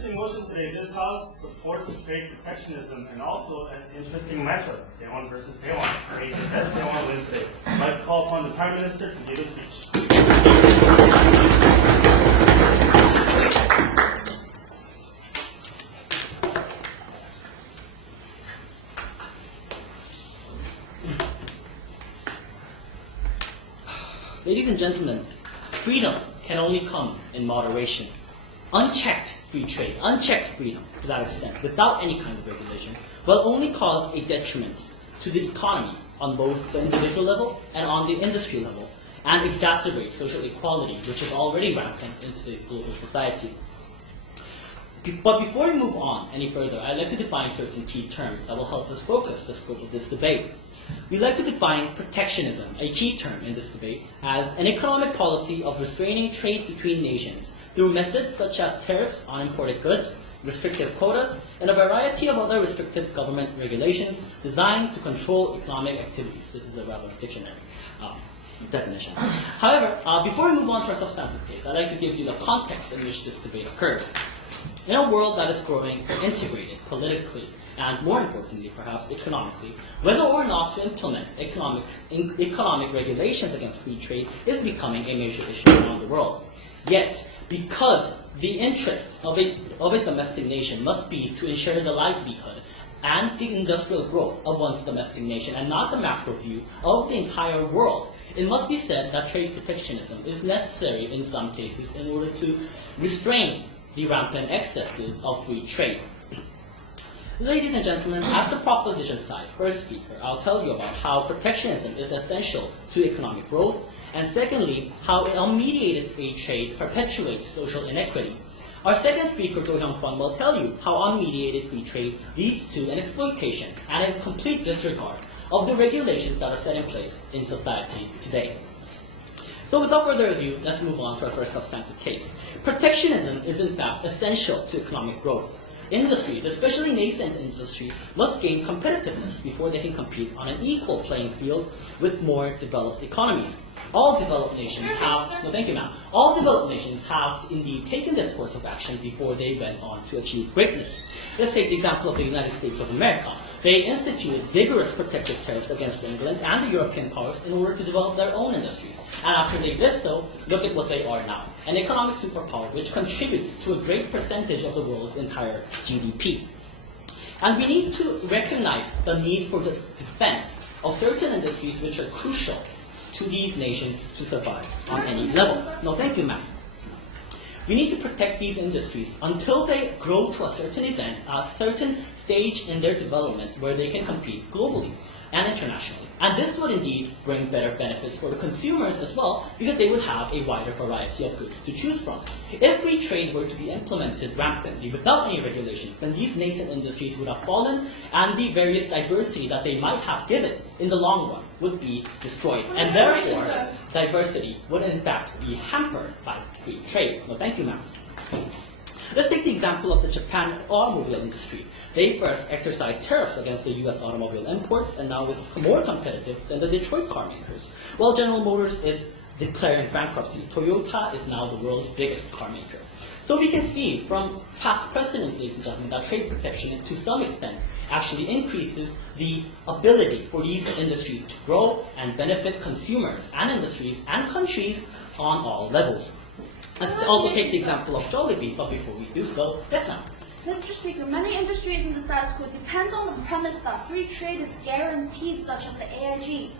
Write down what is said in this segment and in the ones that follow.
interesting motion today. This House supports trade protectionism and also an interesting matchup, Taiwan versus Taiwan. May the best Taiwan win today. I'd like to call upon the Prime Minister to give a speech. Ladies and gentlemen, freedom can only come in moderation. Unchecked free trade, unchecked freedom to that extent, without any kind of regulation, will only cause a detriment to the economy on both the individual level and on the industry level, and exacerbate social inequality, which is already rampant in today's global society. But before we move on any further, I'd like to define certain key terms that will help us focus the scope of this debate. We'd like to define protectionism, a key term in this debate, as an economic policy of restraining trade between nations through methods such as tariffs on imported goods, restrictive quotas, and a variety of other restrictive government regulations designed to control economic activities. This is a relevant dictionary definition. However, before we move on to our substantive case, I'd like to give you the context in which this debate occurs. In a world that is growing integrated politically, and more importantly, perhaps economically, whether or not to implement economic regulations against free trade is becoming a major issue around the world. Yet, because the interests of a domestic nation must be to ensure the livelihood and the industrial growth of one's domestic nation and not the macro view of the entire world, it must be said that trade protectionism is necessary in some cases in order to restrain the rampant excesses of free trade. Ladies and gentlemen, as the proposition side first speaker, I'll tell you about how protectionism is essential to economic growth, and secondly, how unmediated free trade perpetuates social inequity. Our second speaker, Do Hyung-kwon, will tell you how unmediated free trade leads to an exploitation and a complete disregard of the regulations that are set in place in society today. So without further ado, let's move on to our first substantive case. Protectionism is in fact essential to economic growth. Industries, especially nascent industries, must gain competitiveness before they can compete on an equal playing field with more developed economies. All developed nations have, no thank you ma'am, all developed nations have indeed taken this course of action before they went on to achieve greatness. Let's take the example of the United States of America. They instituted vigorous protective tariffs against England and the European powers in order to develop their own industries. And after they did so, look at what they are now. An economic superpower which contributes to a great percentage of the world's entire GDP. And we need to recognize the need for the defense of certain industries which are crucial to these nations to survive on any level. No, thank you, ma'am. We need to protect these industries until they grow to a certain stage in their development where they can compete globally and internationally. And this would indeed bring better benefits for the consumers as well, because they would have a wider variety of goods to choose from. If free trade were to be implemented rampantly without any regulations, then these nascent industries would have fallen, and the various diversity that they might have given in the long run would be destroyed. And therefore, diversity would in fact be hampered by free trade. No, thank you, ma'am. Let's take the example of the Japan automobile industry. They first exercised tariffs against the US automobile imports, and now it's more competitive than the Detroit car makers. While General Motors is declaring bankruptcy, Toyota is now the world's biggest car maker. So we can see from past precedents, ladies and gentlemen, that trade protection to some extent actually increases the ability for these industries to grow and benefit consumers and industries and countries on all levels. Let's also take the example of Jollibee, but before we do so, yes ma'am. Mr. Speaker, many industries in the status quo depend on the premise that free trade is guaranteed, such as the AIG.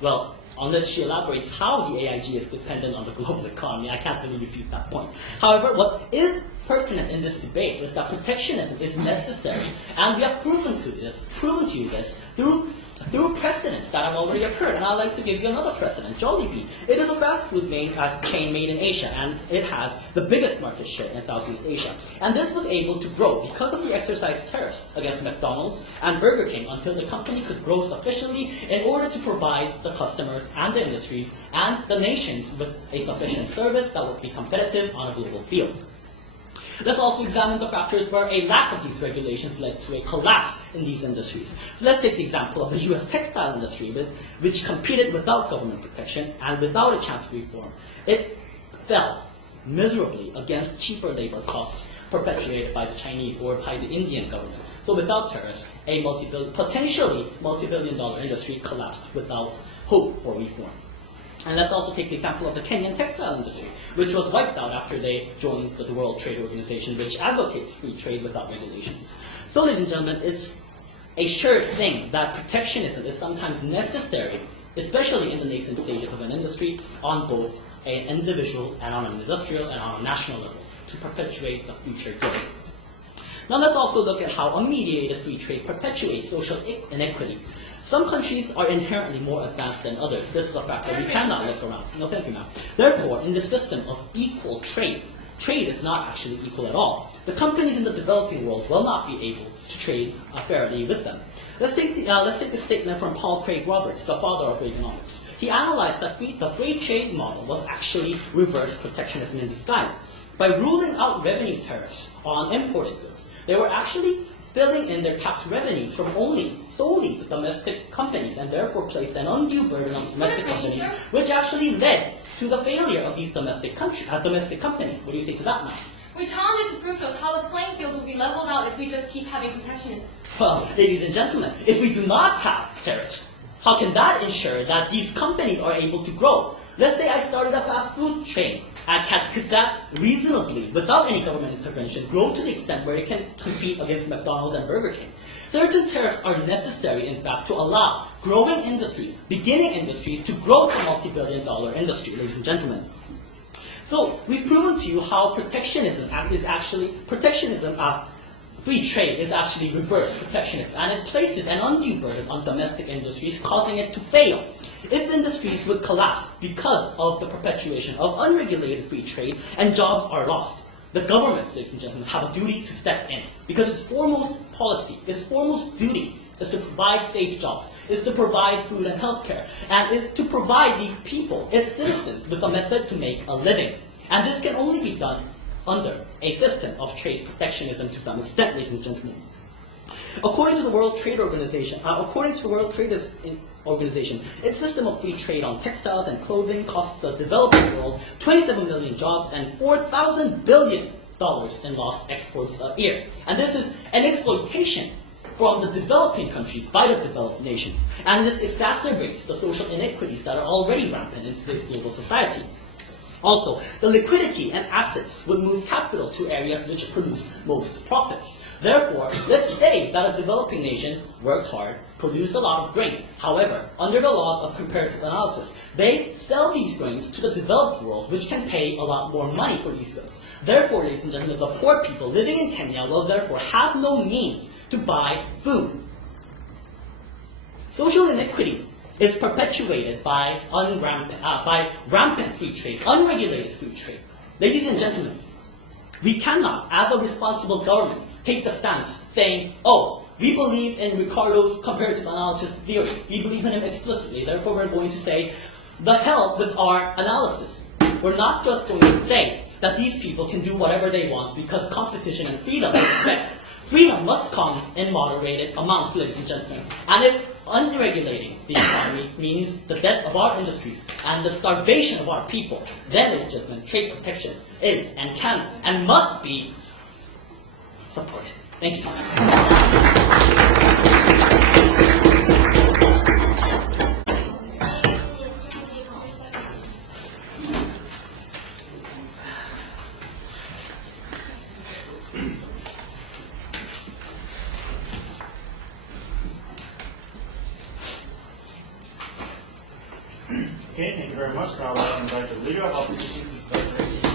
Well, unless she elaborates how the AIG is dependent on the global economy, I can't really refute that point. However, what is pertinent in this debate is that protectionism is necessary, and we have proven to you this through precedents that have already occurred. And I'd like to give you another precedent, Jollibee. It is a fast food chain made in Asia, and it has the biggest market share in Southeast Asia. And this was able to grow because of the exercise tariffs against McDonald's and Burger King until the company could grow sufficiently in order to provide the customers and the industries and the nations with a sufficient service that would be competitive on a global field. Let's also examine the factors where a lack of these regulations led to a collapse in these industries. Let's take the example of the US textile industry, which competed without government protection and without a chance to reform. It fell miserably against cheaper labor costs perpetuated by the Chinese or by the Indian government. So without tariffs, a potentially multi-billion-dollar industry collapsed without hope for reform. And let's also take the example of the Kenyan textile industry, which was wiped out after they joined the World Trade Organization, which advocates free trade without regulations. So, ladies and gentlemen, it's a sure thing that protectionism is sometimes necessary, especially in the nascent stages of an industry, on both an individual and on an industrial and on a national level, to perpetuate the future good. Now let's also look at how unmediated free trade perpetuates social inequity. Some countries are inherently more advanced than others. This is a fact that we cannot look around. No, thank you, ma'am. Therefore, in the system of equal trade, trade is not actually equal at all. The companies in the developing world will not be able to trade fairly with them. Let's take the statement from Paul Craig Roberts, the father of Reaganomics. He analyzed that the free trade model was actually reverse protectionism in disguise. By ruling out revenue tariffs on imported goods, they were actually filling in their tax revenues from solely the domestic companies, and therefore placed an undue burden on domestic companies, which actually led to the failure of these domestic companies. What do you say to that, ma'am? We challenge you to prove to us how the playing field will be leveled out if we just keep having protectionism. Well, ladies and gentlemen, if we do not have tariffs, how can that ensure that these companies are able to grow? Let's say I started a fast food chain, and could that reasonably, without any government intervention, grow to the extent where it can compete against McDonald's and Burger King? Certain tariffs are necessary, in fact, to allow growing industries, beginning industries, to grow to a multi-billion-dollar industry, ladies and gentlemen. So we've proven to you how free trade is actually reverse protectionism, and it places an undue burden on domestic industries, causing it to fail. If industries would collapse because of the perpetuation of unregulated free trade and jobs are lost, the governments, ladies and gentlemen, have a duty to step in, because its foremost policy, its foremost duty is to provide safe jobs, is to provide food and healthcare, and is to provide these people, its citizens, with a method to make a living. And this can only be done under a system of trade protectionism to some extent, ladies and gentlemen. According to the World Trade Organization, its system of free trade on textiles and clothing costs the developing world 27 million jobs and $4,000 billion in lost exports a year. And this is an exploitation from the developing countries by the developed nations. And this exacerbates the social inequities that are already rampant in today's global society. Also, the liquidity and assets would move capital to areas which produce most profits. Therefore, let's say that a developing nation worked hard, produced a lot of grain. However, under the laws of comparative analysis, they sell these grains to the developed world, which can pay a lot more money for these goods. Therefore, ladies and gentlemen, the poor people living in Kenya will therefore have no means to buy food. Social inequity is perpetuated by rampant free trade, unregulated free trade. Ladies and gentlemen, we cannot, as a responsible government, take the stance saying, oh, we believe in Ricardo's comparative analysis theory. We believe in him explicitly. Therefore, we're going to say, the hell with our analysis. We're not just going to say that these people can do whatever they want because competition and freedom is best. Freedom must come in moderated amounts, ladies and gentlemen. And if unregulating the economy means the death of our industries and the starvation of our people, then, ladies and gentlemen, trade protection is and can and must be supported. Thank you. Okay, thank you very much. Now I'll invite the leader of opposition to start the session.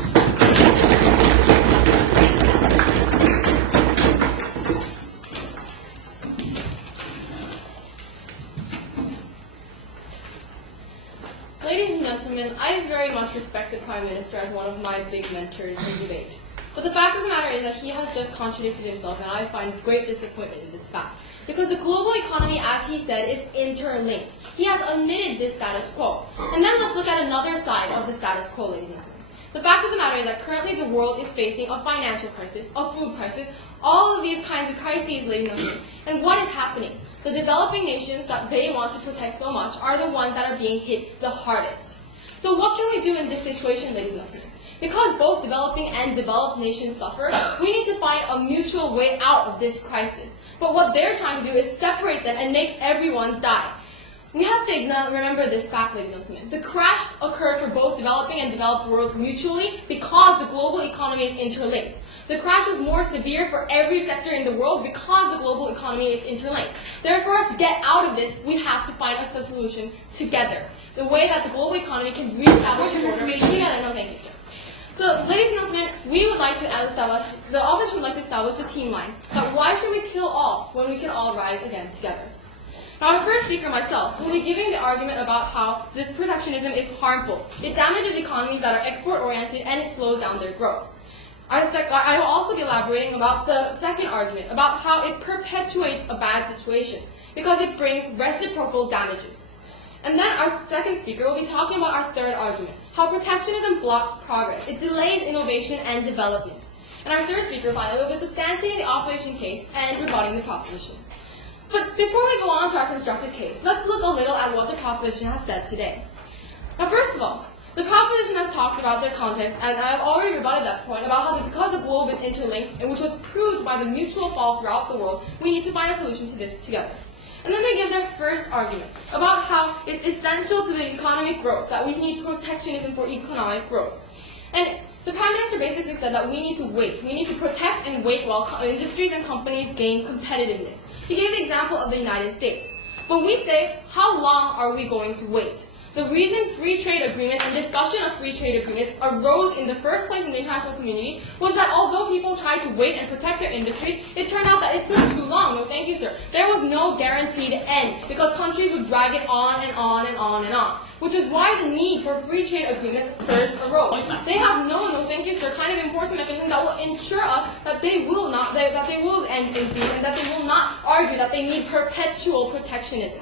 Ladies and gentlemen, I very much respect the Prime Minister as one of my big mentors in debate. But the fact of the matter is that he has just contradicted himself, and I find great disappointment in this fact. Because the global economy, as he said, is interlinked. He has admitted this status quo. And then let's look at another side of the status quo, ladies and gentlemen. The fact of the matter is that currently the world is facing a financial crisis, a food crisis, all of these kinds of crises, ladies and gentlemen. And what is happening? The developing nations that they want to protect so much are the ones that are being hit the hardest. So what can we do in this situation, ladies and gentlemen? Because both developing and developed nations suffer, we need to find a mutual way out of this crisis. But what they're trying to do is separate them and make everyone die. We have to remember this fact, ladies and gentlemen. The crash occurred for both developing and developed worlds mutually because the global economy is interlinked. The crash was more severe for every sector in the world because the global economy is interlinked. Therefore, to get out of this, we have to find a solution together. The way that the global economy can reestablish its order together. No, thank you, sir. So, ladies and gentlemen, we would like to establish, the office would like to establish the team line. But why should we kill all when we can all rise again together? Now, our first speaker, myself, will be giving the argument about how this protectionism is harmful. It damages economies that are export-oriented and it slows down their growth. I will also be elaborating about the second argument, about how it perpetuates a bad situation, because it brings reciprocal damages. And then our second speaker will be talking about our third argument, how protectionism blocks progress. It delays innovation and development. And our third speaker, finally, will be substantiating the opposition case and rebutting the proposition. But before we go on to our constructed case, let's look a little at what the proposition has said today. Now, first of all, the proposition has talked about their context, and I've already rebutted that point about how because the globe is interlinked, and which was proved by the mutual fall throughout the world, we need to find a solution to this together. And then they give their first argument about how it's essential to the economic growth, that we need protectionism for economic growth. And the Prime Minister basically said that we need to wait. We need to protect and wait while industries and companies gain competitiveness. He gave the example of the United States. But we say, how long are we going to wait? The reason free trade agreements and discussion of free trade agreements arose in the first place in the international community was that although people tried to wait and protect their industries, it turned out that it took too long. No, thank you, sir. There was no guaranteed end because countries would drag it on and on and on and on, which is why the need for free trade agreements first arose. They have no, thank you, sir, kind of enforcement mechanism that will ensure us that they will not, that they will end indeed, and that they will not argue that they need perpetual protectionism.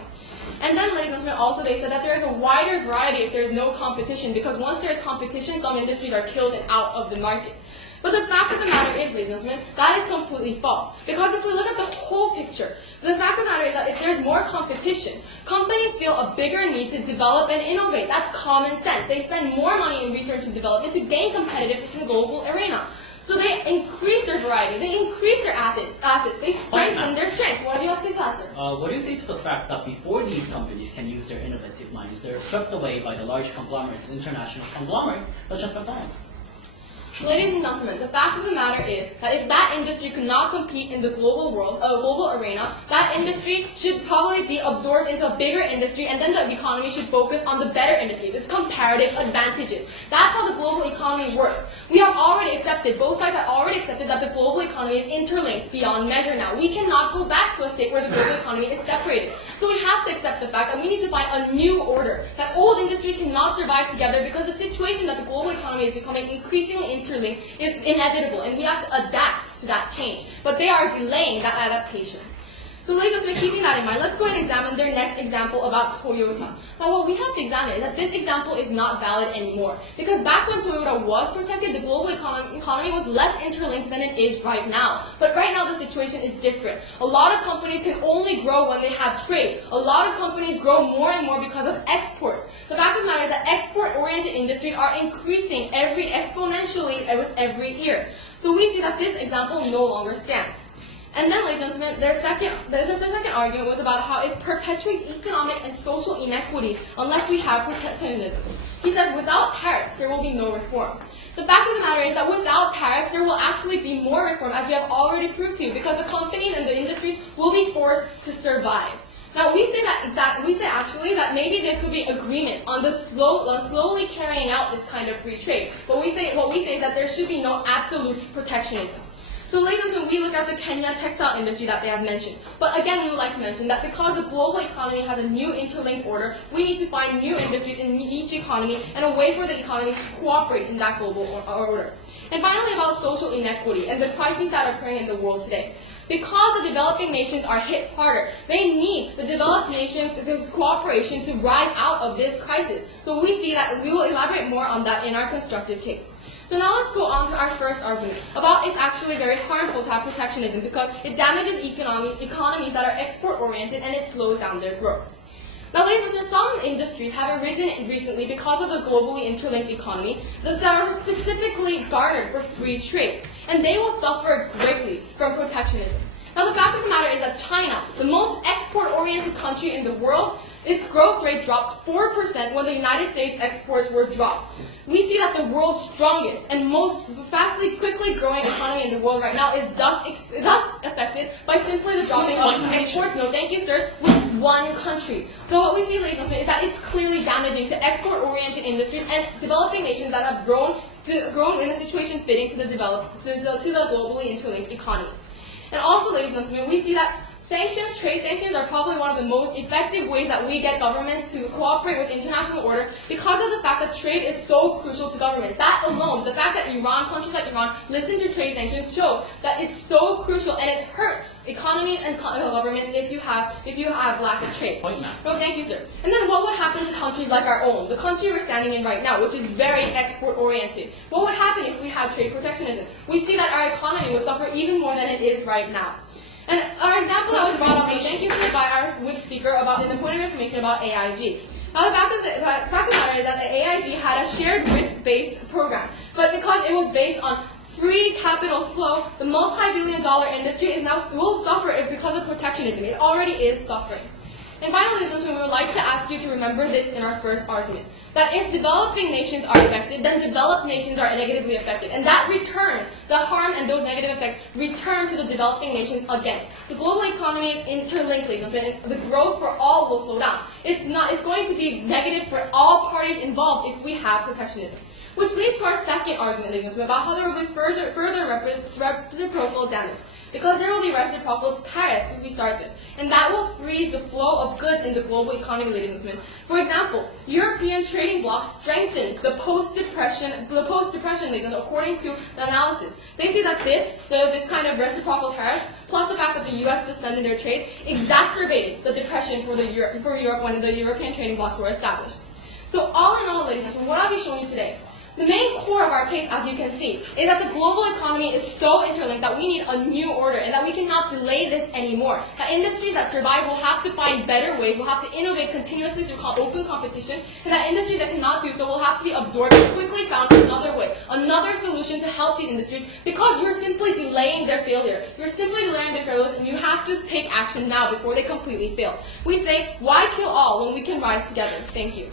And then, ladies and gentlemen, also they said that there is a wider variety if there is no competition, because once there is competition, some industries are killed and out of the market. But the fact of the matter is, ladies and gentlemen, that is completely false. Because if we look at the whole picture, the fact of the matter is that if there's more competition, companies feel a bigger need to develop and innovate. That's common sense. They spend more money in research and development to gain competitiveness in the global arena. So they increase their variety, they increase their assets, they strengthen their strengths. What do you have to say to that, sir? What do you say to the fact that before these companies can use their innovative minds, they're swept away by the large conglomerates, international conglomerates, such as McDonald's? Ladies and gentlemen, the fact of the matter is that if that industry could not compete in the global world, global arena, that industry should probably be absorbed into a bigger industry, and then the economy should focus on the better industries, its comparative advantages. That's how the global economy works. We have already accepted, both sides have already accepted that the global economy is interlinked beyond measure now. We cannot go back to a state where the global economy is separated. So we have to accept the fact that we need to find a new order, that old industries cannot survive together because the situation that the global economy is becoming increasingly interlinked is inevitable, and we have to adapt to that change. But they are delaying that adaptation. So ladies and gentlemen, keeping that in mind, let's go ahead and examine their next example about Toyota. Now what we have to examine is that this example is not valid anymore. Because back when Toyota was protected, the global economy was less interlinked than it is right now. But right now the situation is different. A lot of companies can only grow when they have trade. A lot of companies grow more and more because of exports. The fact of the matter is that export-oriented industries are increasing exponentially with every year. So we see that this example no longer stands. And then, ladies and gentlemen, their second argument was about how it perpetuates economic and social inequity unless we have protectionism. He says without tariffs, there will be no reform. The fact of the matter is that without tariffs, there will actually be more reform, as we have already proved to you, because the companies and the industries will be forced to survive. Now we say actually that maybe there could be agreement on the slowly carrying out this kind of free trade. But what we say is that there should be no absolute protectionism. So ladies and gentlemen, we look at the Kenya textile industry that they have mentioned. But again, we would like to mention that because the global economy has a new interlinked order, we need to find new industries in each economy and a way for the economy to cooperate in that global order. And finally, about social inequity and the crises that are occurring in the world today. Because the developing nations are hit harder, they need the developed nations' cooperation to rise out of this crisis. So we see that we will elaborate more on that in our constructive case. So now let's go on to our first argument about it's actually very harmful to have protectionism because it damages economies that are export-oriented and it slows down their growth. Now, ladies and gentlemen, some industries have arisen recently because of the globally interlinked economy that are specifically garnered for free trade, and they will suffer greatly from protectionism. Now, the fact of the matter is that China, the most export-oriented country in the world, its growth rate dropped 4% when the United States exports were dropped. We see that the world's strongest and most quickly growing economy in the world right now is thus affected by simply the dropping of export, no thank you sir, with one country. So what we see, ladies and gentlemen, is that it's clearly damaging to export-oriented industries and developing nations that have grown in a situation fitting to the globally interlinked economy. And also, ladies and gentlemen, we see that trade sanctions are probably one of the most effective ways that we get governments to cooperate with international order because of the fact that trade is so crucial to governments. That alone, the fact that countries like Iran, listen to trade sanctions shows that it's so crucial and it hurts economies and governments if you have lack of trade. No, thank you, sir. And then what would happen to countries like our own, the country we're standing in right now, which is very export-oriented? What would happen if we had trade protectionism? We see that our economy would suffer even more than it is right now. And our example that was brought up, thank you sir, by our whip speaker about the point of information about AIG. Now, the fact of the matter is that the AIG had a shared risk-based program, but because it was based on free capital flow, the multi-billion-dollar industry will suffer because of protectionism. It already is suffering. And finally, ladies and gentlemen, we would like to ask you to remember this in our first argument, that if developing nations are affected, then developed nations are negatively affected. And that returns, the harm and those negative effects return to the developing nations again. The global economy is interlinked, ladies and gentlemen, and the growth for all will slow down. It's going to be negative for all parties involved if we have protectionism. Which leads to our second argument, ladies and gentlemen, about how there will be further reciprocal damage. Because there will be reciprocal tariffs if we start this. And that will freeze the flow of goods in the global economy, ladies and gentlemen. For example, European trading blocs strengthened the post-depression, according to the analysis. They say that this kind of reciprocal tariffs, plus the fact that the U.S. suspended their trade, exacerbated the depression for Europe when the European trading blocs were established. So all in all, ladies and gentlemen, what I'll be showing you today, the main core of our case, as you can see, is that the global economy is so interlinked that we need a new order and that we cannot delay this anymore. That industries that survive will have to find better ways, will have to innovate continuously through open competition, and that industries that cannot do so will have to be absorbed and quickly found another way, another solution to help these industries because you're simply delaying their failure. You're simply delaying their failures and you have to take action now before they completely fail. We say, why kill all when we can rise together? Thank you.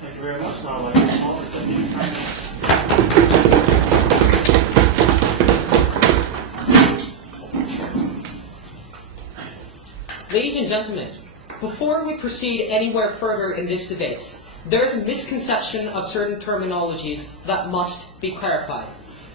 Thank you very much. Now, I'd like to call for the Ladies and gentlemen, before we proceed anywhere further in this debate, there's a misconception of certain terminologies that must be clarified.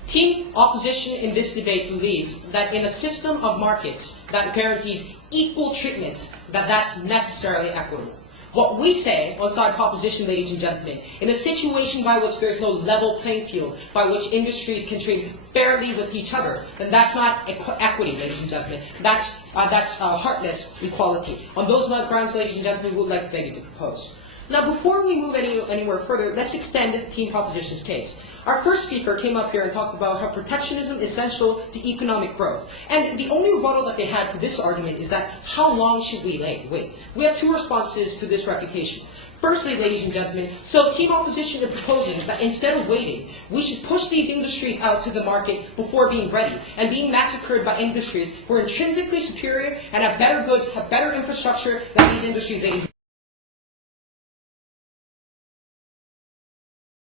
Team opposition in this debate believes that in a system of markets that guarantees equal treatment, that's necessarily equitable. What we say on side proposition, ladies and gentlemen, in a situation by which there's no level playing field, by which industries can trade fairly with each other, then that's not equity, ladies and gentlemen. That's heartless equality. On those grounds, ladies and gentlemen, we would like to beg you to propose. Now, before we move anywhere further, let's extend Team Proposition's case. Our first speaker came up here and talked about how protectionism is essential to economic growth. And the only rebuttal that they had to this argument is that how long should we wait? We have two responses to this refutation. Firstly, ladies and gentlemen, so Team Opposition is proposing that instead of waiting, we should push these industries out to the market before being ready and being massacred by industries who are intrinsically superior and have better goods, have better infrastructure than these industries.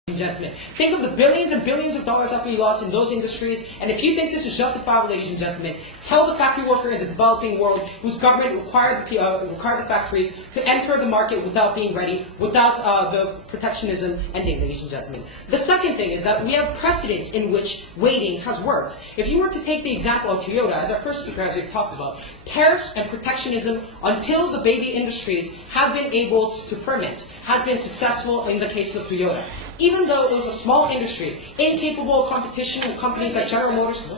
and gentlemen. Think of the billions and billions of dollars that we lost in those industries, and if you think this is justifiable, ladies and gentlemen, tell the factory worker in the developing world whose government required the factories to enter the market without being ready, without the protectionism ending, ladies and gentlemen. The second thing is that we have precedents in which waiting has worked. If you were to take the example of Toyota, as our first speaker, as we've talked about, tariffs and protectionism until the baby industries have been able to ferment has been successful in the case of Toyota. Even though it was a small industry, incapable of competition with companies like General Motors,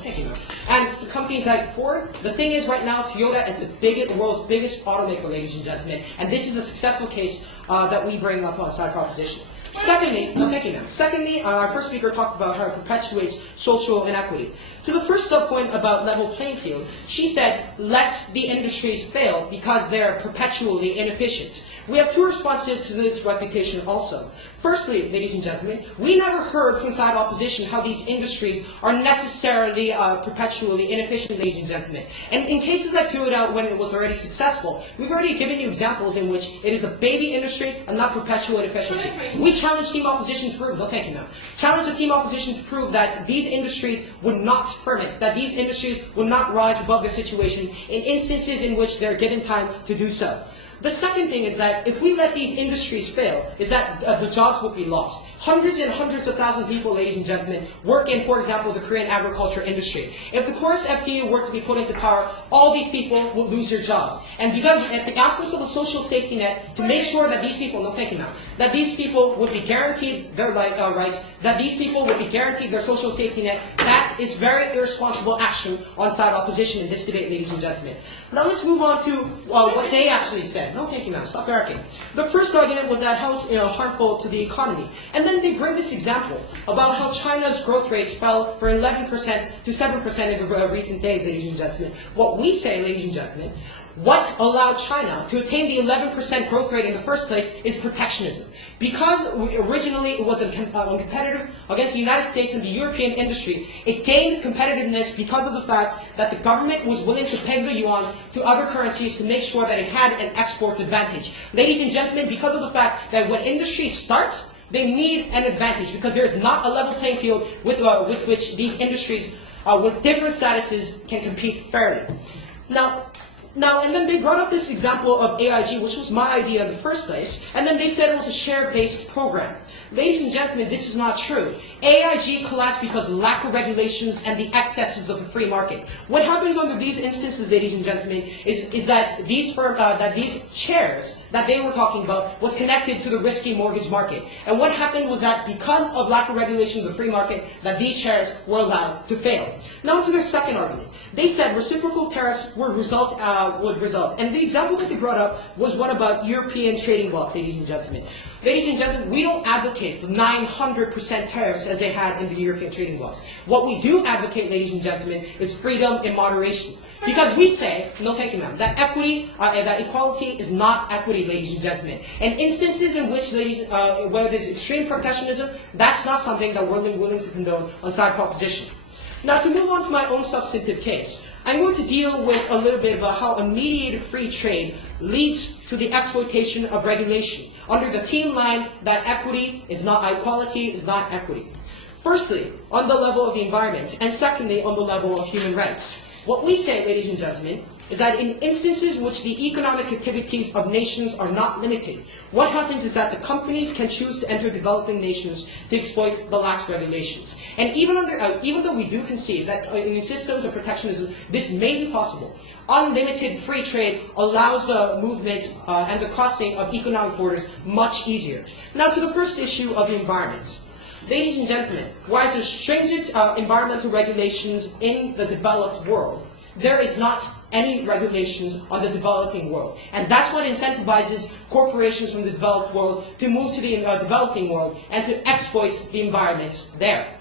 and companies like Ford, the thing is right now Toyota is the world's biggest automaker, ladies and gentlemen, and this is a successful case that we bring up on side proposition. Secondly, our first speaker talked about how it perpetuates social inequity. To the first sub-point about level playing field, she said, let the industries fail because they're perpetually inefficient. We have two responses to this refutation also. Firstly, ladies and gentlemen, we never heard from side opposition how these industries are necessarily perpetually inefficient, ladies and gentlemen. And in cases like Toyota, when it was already successful, we've already given you examples in which it is a baby industry and not perpetual inefficiency. We challenge team opposition to prove, challenge the team opposition to prove that these industries would not ferment, that these industries would not rise above their situation in instances in which they're given time to do so. The second thing is that if we let these industries fail, is that the jobs would be lost. Hundreds and hundreds of thousands of people, ladies and gentlemen, work in, for example, the Korean agriculture industry. If the Chorus FTU were to be put into power, all these people would lose their jobs. And because in the absence of a social safety net to make sure that these people, that these people would be guaranteed their rights, that these people would be guaranteed their social safety net, that is very irresponsible action on side opposition in this debate, ladies and gentlemen. Now let's move on to what they actually said. Stop barking. The first argument was that how it's harmful to the economy. And then they bring this example about how China's growth rates fell from 11% to 7% in the recent days, ladies and gentlemen. What we say, ladies and gentlemen, what allowed China to attain the 11% growth rate in the first place is protectionism. Because originally it was competitive against the United States and the European industry, it gained competitiveness because of the fact that the government was willing to peg the yuan to other currencies to make sure that it had an export advantage. Ladies and gentlemen, because of the fact that when industry starts, they need an advantage because there is not a level playing field with which these industries with different statuses can compete fairly. Now, and then they brought up this example of AIG, which was my idea in the first place, and then they said it was a share-based program. Ladies and gentlemen, this is not true. AIG collapsed because of lack of regulations and the excesses of the free market. What happens under these instances, ladies and gentlemen, is that these shares that they were talking about was connected to the risky mortgage market. And what happened was that because of lack of regulation of the free market, that these shares were allowed to fail. Now to their second argument. They said reciprocal tariffs would result. And the example that they brought up was one about European trading blocks, ladies and gentlemen. Ladies and gentlemen, we don't advocate the 900% tariffs as they had in the European trading blocks. What we do advocate, ladies and gentlemen, is freedom in moderation. Because we say, that equity, that equality is not equity, ladies and gentlemen. And instances in which, where there's extreme protectionism, that's not something that we're willing to condone on side proposition. Now, to move on to my own substantive case, I'm going to deal with a little bit about how a mediated free trade leads to the exploitation of regulation under the team line that equality is not equity. Firstly, on the level of the environment, and secondly, on the level of human rights. What we say, ladies and gentlemen, is that in instances in which the economic activities of nations are not limited, what happens is that the companies can choose to enter developing nations to exploit the lax regulations. And even though we do concede that in systems of protectionism, this may be possible, unlimited free trade allows the movement and the crossing of economic borders much easier. Now to the first issue of the environment. Ladies and gentlemen, whereas there's stringent environmental regulations in the developed world, there is not any regulations on the developing world. And that's what incentivizes corporations from the developed world to move to the developing world and to exploit the environments there.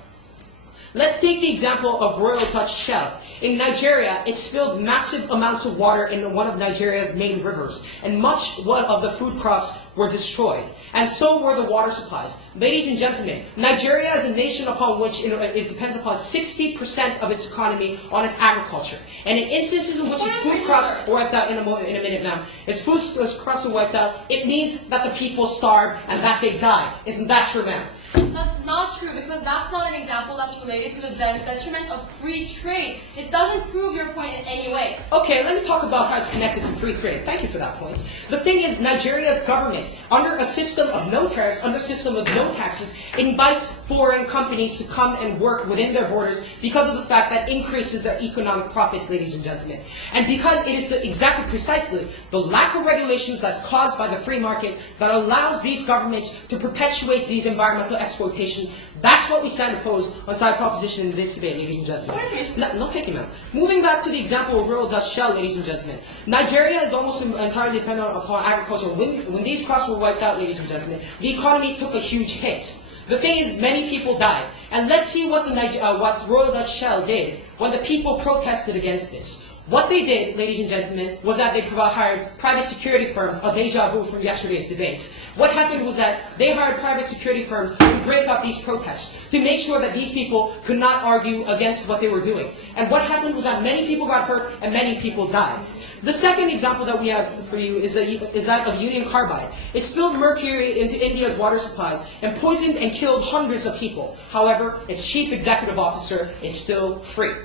Let's take the example of Royal Dutch Shell. In Nigeria, it spilled massive amounts of water in one of Nigeria's main rivers, and much of the food crops were destroyed. And so were the water supplies. Ladies and gentlemen, Nigeria is a nation upon which it depends upon 60% of its economy on its agriculture. And in instances in which its food crops were wiped out, in a minute now, its food crops are wiped out, it means that the people starve and that they die. Isn't that true, ma'am? That's not true, because that's not an example that's related to the detriments of free trade. It doesn't prove your point in any way. Okay, let me talk about how it's connected to free trade. Thank you for that point. The thing is, Nigeria's government, under a system of no tariffs, under a system of no taxes, invites foreign companies to come and work within their borders because of the fact that increases their economic profits, ladies and gentlemen. And because it is exactly precisely the lack of regulations that's caused by the free market that allows these governments to perpetuate these environmental exploitation. That's what we stand opposed on side proposition in this debate, ladies and gentlemen. No, thank you, ma'am. Moving back to the example of Royal Dutch Shell, ladies and gentlemen. Nigeria is almost entirely dependent upon agriculture. When these crops were wiped out, ladies and gentlemen, the economy took a huge hit. The thing is, many people died. And let's see what what Royal Dutch Shell did when the people protested against this. What they did, ladies and gentlemen, was that they hired private security firms, a deja vu from yesterday's debates. What happened was that they hired private security firms to break up these protests, to make sure that these people could not argue against what they were doing. And what happened was that many people got hurt and many people died. The second example that we have for you is that of Union Carbide. It spilled mercury into India's water supplies and poisoned and killed hundreds of people. However, its chief executive officer is still free.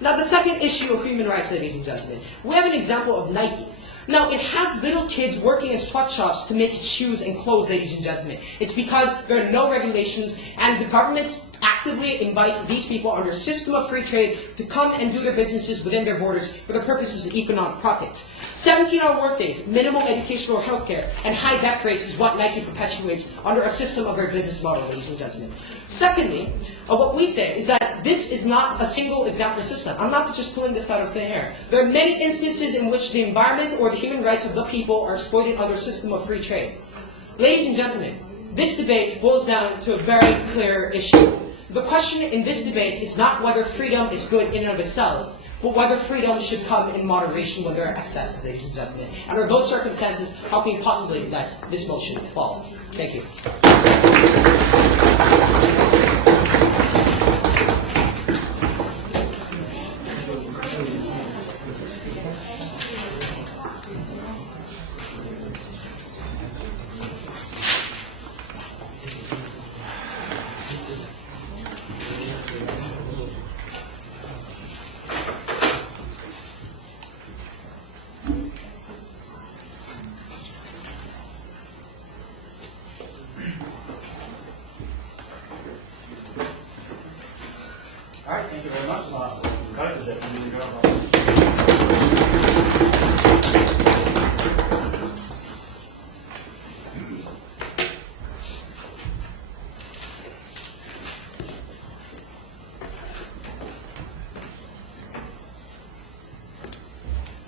Now, the second issue of human rights, ladies and gentlemen, we have an example of Nike. Now, it has little kids working in sweatshops to make shoes and clothes, ladies and gentlemen. It's because there are no regulations, and the government actively invites these people under a system of free trade to come and do their businesses within their borders for the purposes of economic profit. 17-hour workdays, minimal educational health care, and high debt rates is what Nike perpetuates under a system of their business model, ladies and gentlemen. Secondly, what we say is that this is not a single example system. I'm not just pulling this out of thin air. There are many instances in which the environment or the human rights of the people are exploited under a system of free trade. Ladies and gentlemen, this debate boils down to a very clear issue. The question in this debate is not whether freedom is good in and of itself, but whether freedom should come in moderation when there are excesses, ladies and gentlemen. And under those circumstances, how can we possibly let this motion fall? Thank you. All right, thank you very much.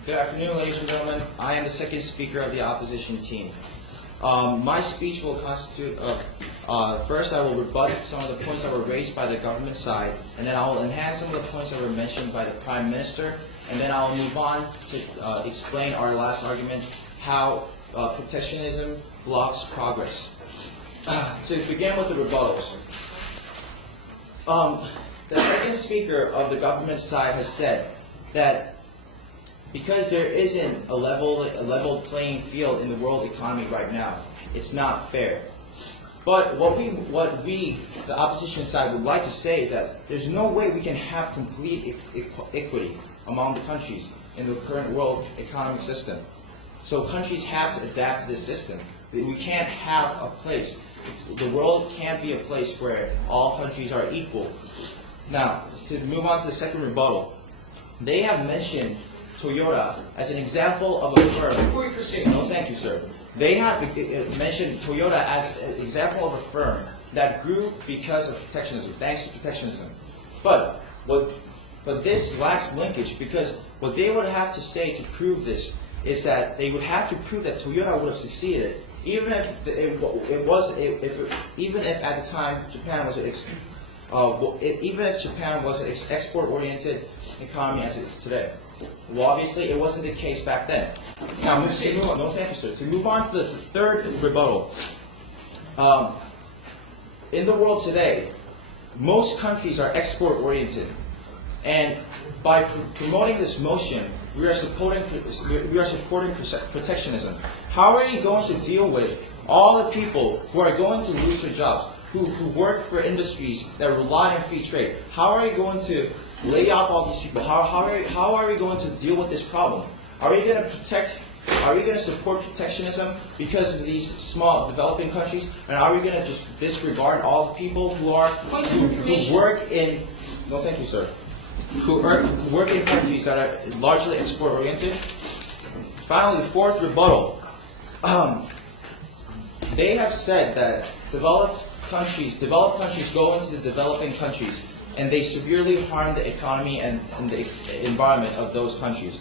Good afternoon, ladies and gentlemen. I am the second speaker of the opposition team. My speech will constitute of, first I will rebut some of the points that were raised by the government side, and then I will enhance some of the points that were mentioned by the Prime Minister, and then I will move on to explain our last argument, how protectionism blocks progress. To begin with the rebuttals. The second speaker of the government side has said that because there isn't a level playing field in the world economy right now, it's not fair. But what we, the opposition side, would like to say is that there's no way we can have complete equity among the countries in the current world economic system. So countries have to adapt to this system. We can't have a place. The world can't be a place where all countries are equal. Now, to move on to the second rebuttal, they have mentioned Toyota as an example of a firm. Before you proceed. No, thank you, sir. They have mentioned Toyota as an example of a firm that grew because of protectionism, thanks to protectionism. But this lacks linkage, because what they would have to say to prove this is that they would have to prove that Toyota would have succeeded, even if at the time Japan was even if Japan was an export-oriented economy as it is today. Well, obviously, it wasn't the case back then. Now, no, thank you, sir. To move on to the third rebuttal. In the world today, most countries are export-oriented, and by promoting this motion, we are supporting protectionism. How are you going to deal with all the people who are going to lose their jobs, who work for industries that rely on free trade? How are you going to lay off all these people? How are we going to deal with this problem? Are we going to support protectionism because of these small developing countries? And are we going to just disregard all the people who work in, no thank you, sir, who work in countries that are largely export-oriented? Finally, fourth rebuttal. They have said that developed countries go into the developing countries and they severely harm the economy and the environment of those countries.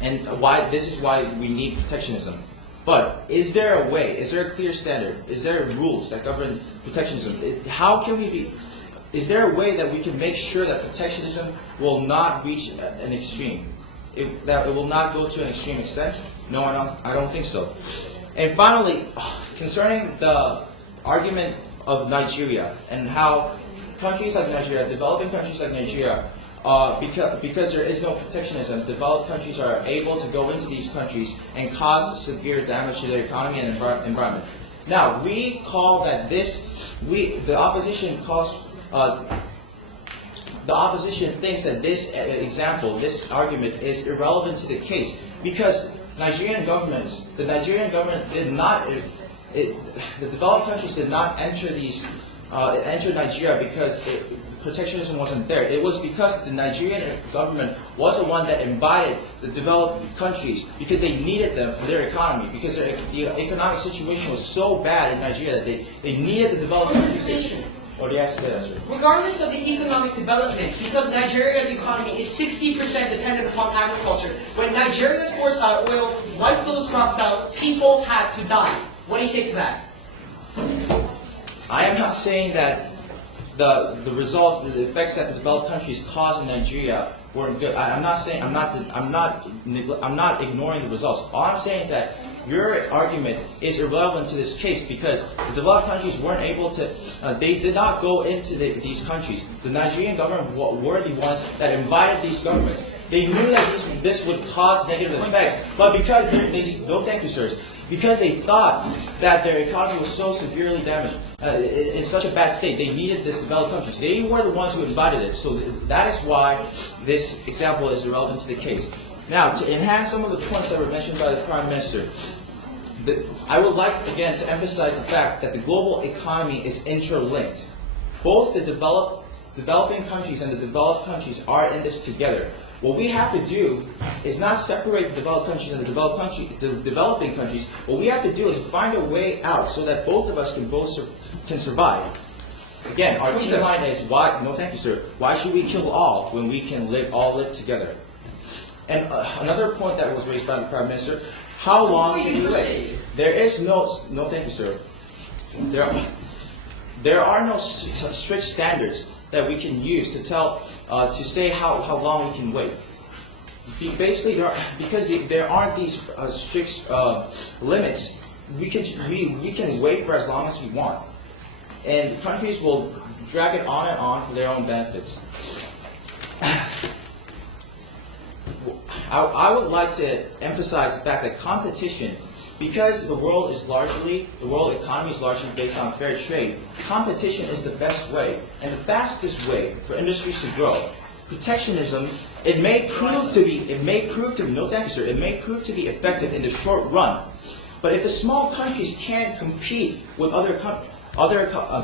And this is why we need protectionism. But is there a way, is there a clear standard, is there rules that govern protectionism? Is there a way that we can make sure that protectionism will not reach an extreme? That it will not go to an extreme extent? No, I don't think so. And finally, concerning the argument of Nigeria and how countries like Nigeria, developing countries like Nigeria, because there is no protectionism, developed countries are able to go into these countries and cause severe damage to their economy and environment. Now, we call that the opposition thinks that this example, this argument is irrelevant to the case because the Nigerian government did not, the developed countries did not enter Nigeria because protectionism wasn't there. It was because the Nigerian government was the one that invited the developed countries because they needed them for their economy, because the economic situation was so bad in Nigeria that they needed the developed countries. What do you have to say, that, sir? Regardless of the economic development, because Nigeria's economy is 60% dependent upon agriculture, when Nigeria's forced out oil, wiped those crops out, people had to die. What do you say to that? I am not saying that the results, the effects that the developed countries caused in Nigeria weren't good. I'm not ignoring the results. All I'm saying is that your argument is irrelevant to this case because the developed countries weren't able to. They did not go into these countries. The Nigerian government were the ones that invited these governments. They knew that this would cause negative effects, but because no thank you, sirs. Because they thought that their economy was so severely damaged, in such a bad state, they needed this developed countries. They were the ones who invited it. So that is why this example is irrelevant to the case. Now, to enhance some of the points that were mentioned by the Prime Minister, I would like again to emphasize the fact that the global economy is interlinked. Both the developing countries and the developed countries are in this together. What we have to do is not separate the developed countries and the developing countries. What we have to do is find a way out so that both of us can survive. Again, our team line is why? No, thank you, sir. Why should we kill all when we can all live together? And another point that was raised by the Prime Minister: how long can we wait? There is no thank you, sir. There are no strict standards that we can use to say how long we can wait. Basically, because there aren't these strict limits, we can wait for as long as we want, and countries will drag it on and on for their own benefits. I would like to emphasize the fact that competition, because the world economy is largely based on fair trade, competition is the best way and the fastest way for industries to grow. Protectionism, it may prove to be effective in the short run, but if the small countries can't compete with other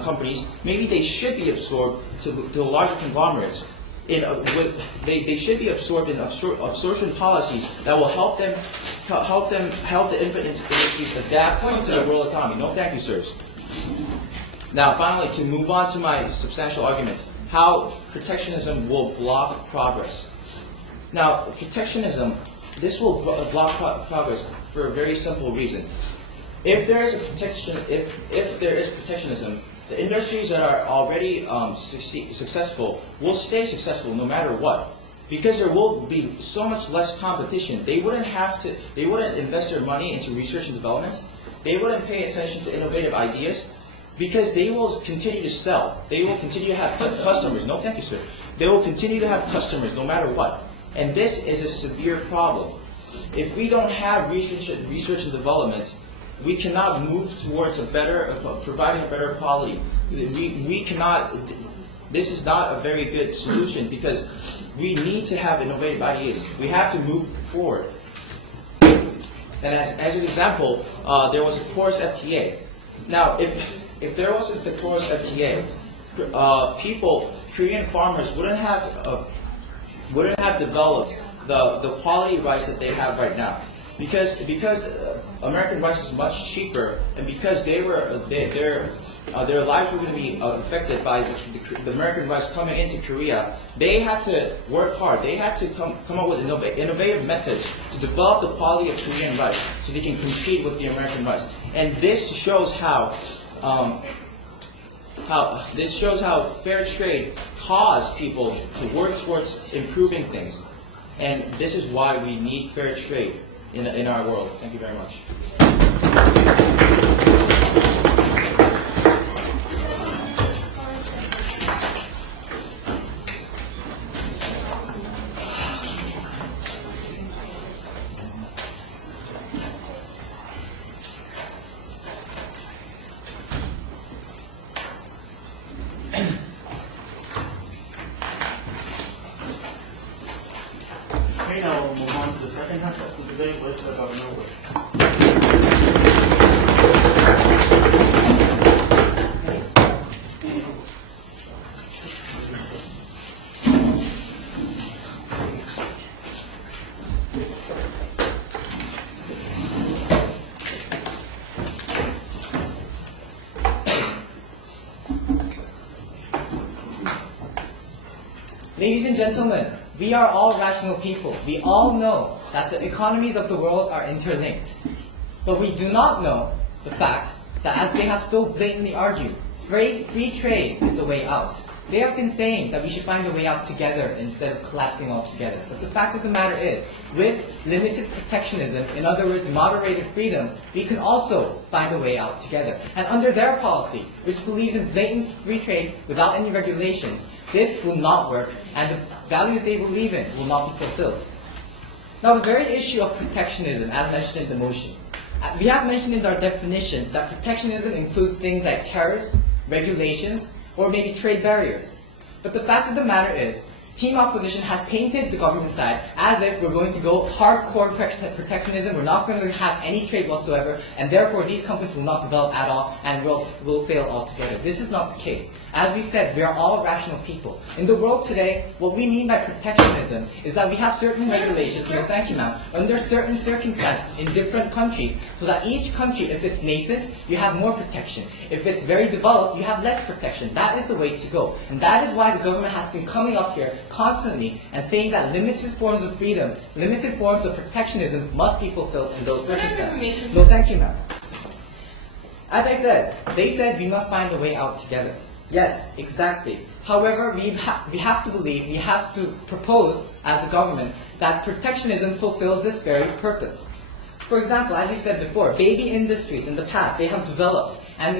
companies, maybe they should be absorbed to larger conglomerates. They should be absorbed in absorption policies that will help the infant industries adapt to the world economy. No, thank you, sirs. Now, finally, to move on to my substantial argument, how protectionism will block progress. Now, protectionism, this will block progress for a very simple reason. If there is protectionism, The industries that are already successful will stay successful no matter what. Because there will be so much less competition, they wouldn't invest their money into research and development. They wouldn't pay attention to innovative ideas because they will continue to sell. They will continue to have customers. No, thank you, sir. They will continue to have customers no matter what. And this is a severe problem. If we don't have research and development, we cannot move towards providing a better quality. We cannot. This is not a very good solution because we need to have innovative ideas. We have to move forward. And as an example, there was a porous FTA. Now, if there wasn't the porous FTA, Korean farmers wouldn't have developed the quality rice that they have right now. Because American rice is much cheaper, and because their lives were going to be affected by the American rice coming into Korea, they had to work hard. They had to come up with innovative methods to develop the quality of Korean rice so they can compete with the American rice. And this shows how fair trade caused people to work towards improving things. And this is why we need fair trade in our world. Thank you very much. Okay, now we'll move on to the second half of the debate with Governor Wood. Ladies and gentlemen, we are all rational people. We all know that the economies of the world are interlinked. But we do not know the fact that, as they have so blatantly argued, free trade is the way out. They have been saying that we should find a way out together instead of collapsing all together. But the fact of the matter is, with limited protectionism, in other words, moderated freedom, we can also find a way out together. And under their policy, which believes in blatant free trade without any regulations, this will not work, and the values they believe in will not be fulfilled. Now, the very issue of protectionism, as mentioned in the motion, we have mentioned in our definition that protectionism includes things like tariffs, regulations, or maybe trade barriers. But the fact of the matter is, Team Opposition has painted the government side as if we're going to go hardcore protectionism, we're not going to have any trade whatsoever, and therefore these companies will not develop at all and will fail altogether. This is not the case. As we said, we are all rational people. In the world today, what we mean by protectionism is that we have certain regulations, thank you ma'am, under certain circumstances in different countries, so that each country, if it's nascent, you have more protection. If it's very developed, you have less protection. That is the way to go. And that is why the government has been coming up here constantly and saying that limited forms of freedom, limited forms of protectionism must be fulfilled in those circumstances. No, thank you ma'am. As I said, they said we must find a way out together. Yes, exactly. However, we have to believe, we have to propose as a government that protectionism fulfills this very purpose. For example, as we said before, baby industries in the past, they have developed, and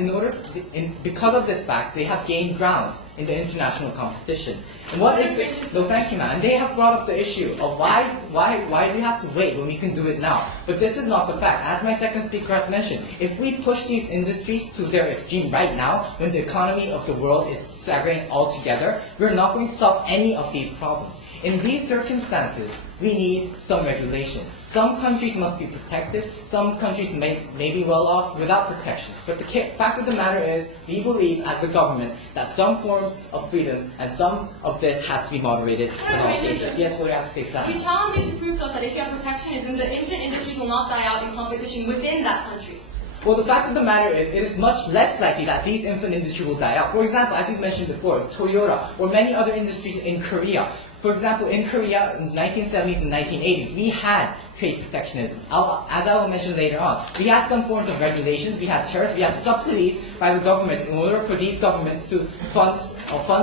because of this fact, they have gained ground in the international competition. And what is it? No, thank you, man. And they have brought up the issue of why do we have to wait when we can do it now? But this is not the fact. As my second speaker has mentioned, if we push these industries to their extreme right now, when the economy of the world is staggering altogether, we're not going to solve any of these problems. In these circumstances, we need some regulation. Some countries must be protected, some countries may be well off without protection. But the fact of the matter is, we believe as the government that some forms of freedom and some of this has to be moderated. Yes, what do you have to say exactly? We challenge you to prove to us that if you have protectionism, the infant industries will not die out in competition within that country. Well, the fact of the matter is, it is much less likely that these infant industries will die out. For example, as you mentioned before, Toyota or many other industries in Korea, For example, in Korea in the 1970s and 1980s, we had trade protectionism. As I will mention later on, we had some forms of regulations, we had tariffs, we have subsidies by the governments in order for these governments to fund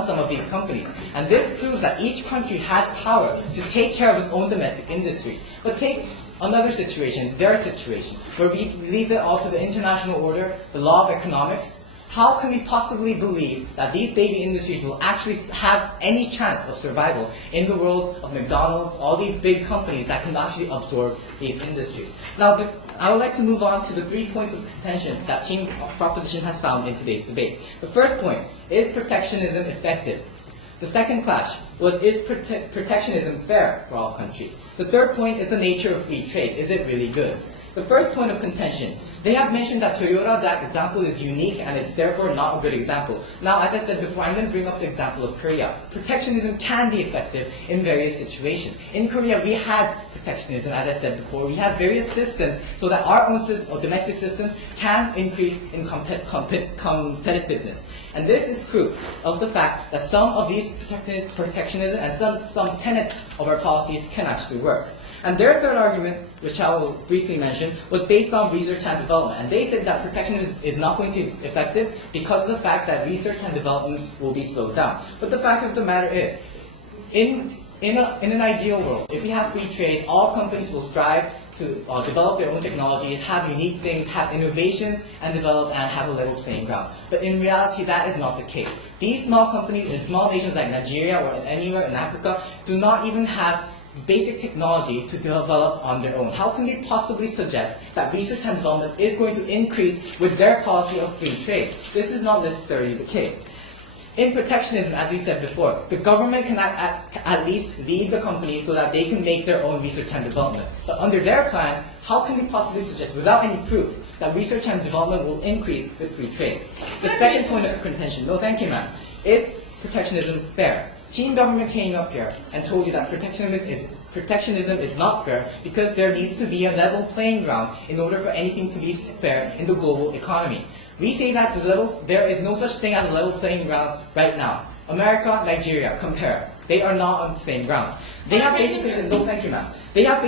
some of these companies. And this proves that each country has power to take care of its own domestic industries. But take another situation, their situation, where we leave it all to the international order, the law of economics. How can we possibly believe that these baby industries will actually have any chance of survival in the world of McDonald's, all these big companies that can actually absorb these industries? Now, I would like to move on to the 3 points of contention that Team Proposition has found in today's debate. The first point, is protectionism effective? The second clash was, is protectionism fair for all countries? The third point is the nature of free trade. Is it really good? The first point of contention, they have mentioned that Toyota, that example is unique and it's therefore not a good example. Now, as I said before, I'm going to bring up the example of Korea. Protectionism can be effective in various situations. In Korea, we had protectionism, as I said before. We have various systems so that our own domestic systems can increase in competitiveness. And this is proof of the fact that some of these protectionism and some tenets of our policies can actually work. And their third argument, which I will briefly mention, was based on research and development. And they said that protectionism is not going to be effective because of the fact that research and development will be slowed down. But the fact of the matter is, in an ideal world, if we have free trade, all companies will strive to develop their own technologies, have unique things, have innovations, and develop and have a level playing ground. But in reality, that is not the case. These small companies in small nations like Nigeria or anywhere in Africa do not even have basic technology to develop on their own. How can they possibly suggest that research and development is going to increase with their policy of free trade? This is not necessarily the case. In protectionism, as we said before, the government can at least lead the companies so that they can make their own research and development. But under their plan, how can they possibly suggest, without any proof, that research and development will increase with free trade? The second point of contention, no thank you ma'am, is protectionism fair? Team government came up here and told you that protectionism is not fair because there needs to be a level playing ground in order for anything to be fair in the global economy. We say that there is no such thing as a level playing ground right now. America, Nigeria, compare. They are not on the same grounds. They have basically said, no thank you ma'am. They have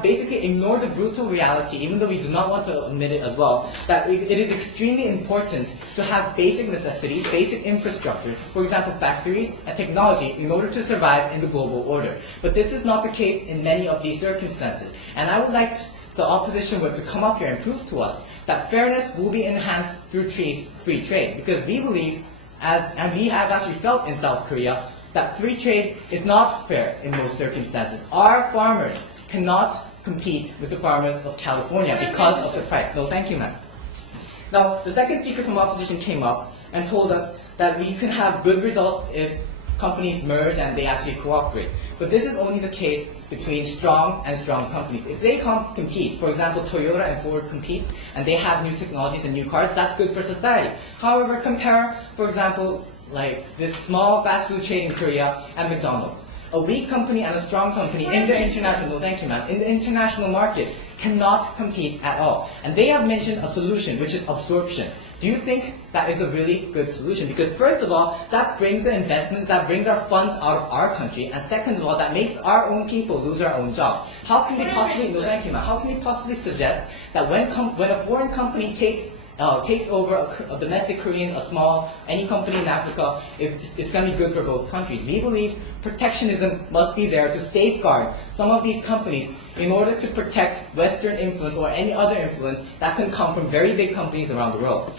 basically ignored the brutal reality, even though we do not want to admit it as well, that it is extremely important to have basic necessities, basic infrastructure, for example factories and technology, in order to survive in the global order. But this is not the case in many of these circumstances. And I would like the opposition to come up here and prove to us that fairness will be enhanced through free trade. Because we believe, and we have actually felt in South Korea, that free trade is not fair in most circumstances. Our farmers cannot compete with the farmers of California because of the price. No, thank you, ma'am. Now, the second speaker from opposition came up and told us that we can have good results if companies merge and they actually cooperate. But this is only the case between strong and strong companies. If they compete, for example, Toyota and Ford competes and they have new technologies and new cars, that's good for society. However, compare, for example, like this small fast food chain in Korea and McDonald's. A weak company and a strong company in the international, no thank you ma'am, in the international market cannot compete at all. And they have mentioned a solution, which is absorption. Do you think that is a really good solution? Because first of all, that brings the investments, that brings our funds out of our country, and second of all, that makes our own people lose our own jobs. How can they possibly, no thank you ma'am, how can they possibly suggest that when a foreign company takes over a domestic Korean, any company in Africa, it's going to be good for both countries. We believe protectionism must be there to safeguard some of these companies in order to protect Western influence or any other influence that can come from very big companies around the world.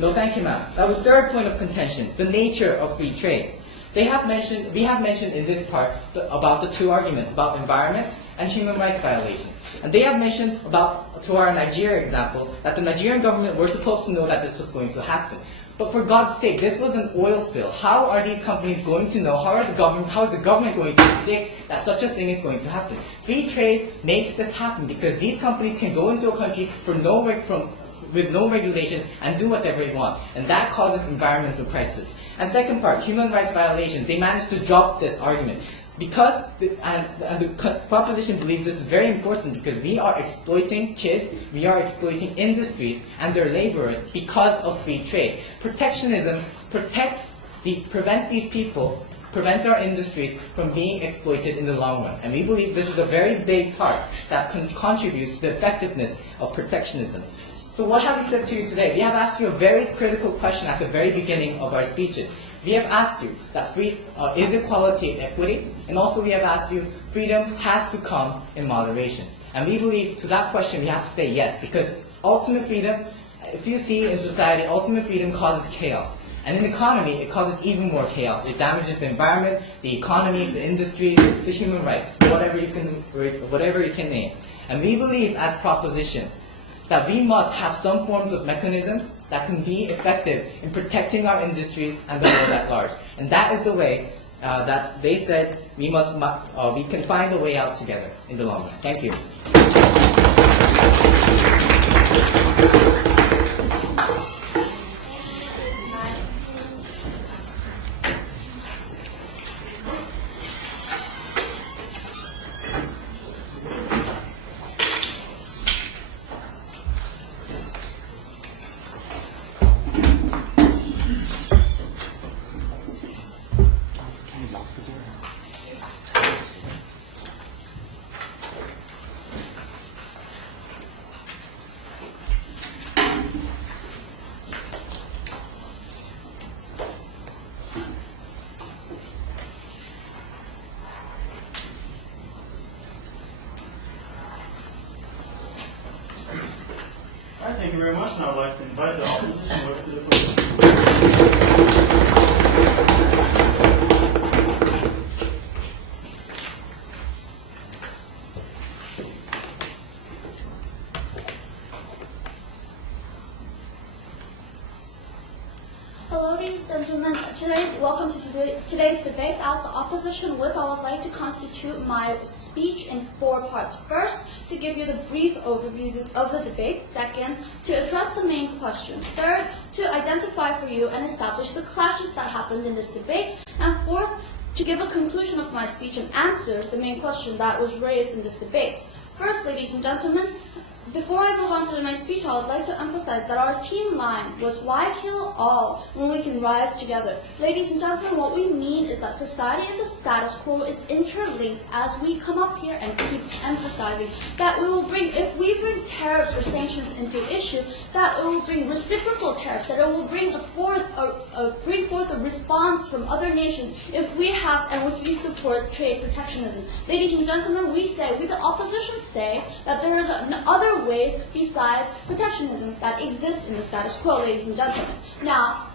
No, thank you, ma'am. That was the third point of contention, the nature of free trade. We have mentioned in this part about the two arguments, about environment and human rights violations. And they have mentioned to our Nigeria example, that the Nigerian government were supposed to know that this was going to happen. But for God's sake, this was an oil spill. How are these companies going to know? How is the government going to predict that such a thing is going to happen? Free trade makes this happen because these companies can go into a country with no regulations and do whatever they want. And that causes environmental crisis. And second part, human rights violations. They managed to drop this argument. Because the proposition believes this is very important because we are exploiting kids, we are exploiting industries and their laborers because of free trade. Protectionism protects prevents these people, prevents our industries from being exploited in the long run. And we believe this is a very big part that contributes to the effectiveness of protectionism. So what have we said to you today? We have asked you a very critical question at the very beginning of our speeches. We have asked you that is equality and equity, and also we have asked you freedom has to come in moderation. And we believe to that question we have to say yes, because ultimate freedom, if you see in society, ultimate freedom causes chaos. And in the economy, it causes even more chaos. It damages the environment, the economy, the industries, the human rights, whatever you can name. And we believe as proposition that we must have some forms of mechanisms that can be effective in protecting our industries and the world at large. And that is the way that they said we can find a way out together in the long run. Thank you. All right, thank you very much. Now I'd like to invite the opposition whip to the podium. Hello, ladies and gentlemen. Welcome to today's debate. As the opposition whip, I would like to constitute my speech in 4 parts. First, to give you the brief overview of the debate. Second, to address the main question. Third, to identify for you and establish the clashes that happened in this debate. And fourth, to give a conclusion of my speech and answer the main question that was raised in this debate. First, ladies and gentlemen, before I move on to my speech, I would like to emphasize that our team line was why kill all when we can rise together. Ladies and gentlemen, what we mean is that society and the status quo is interlinked as we come up here and keep emphasizing that we will bring, if we bring tariffs or sanctions into issue, that it will bring reciprocal tariffs, that it will bring forth a response from other nations if we have and if we support trade protectionism. Ladies and gentlemen, we the opposition say that there is other ways besides protectionism that exist in the status quo, ladies and gentlemen. Now,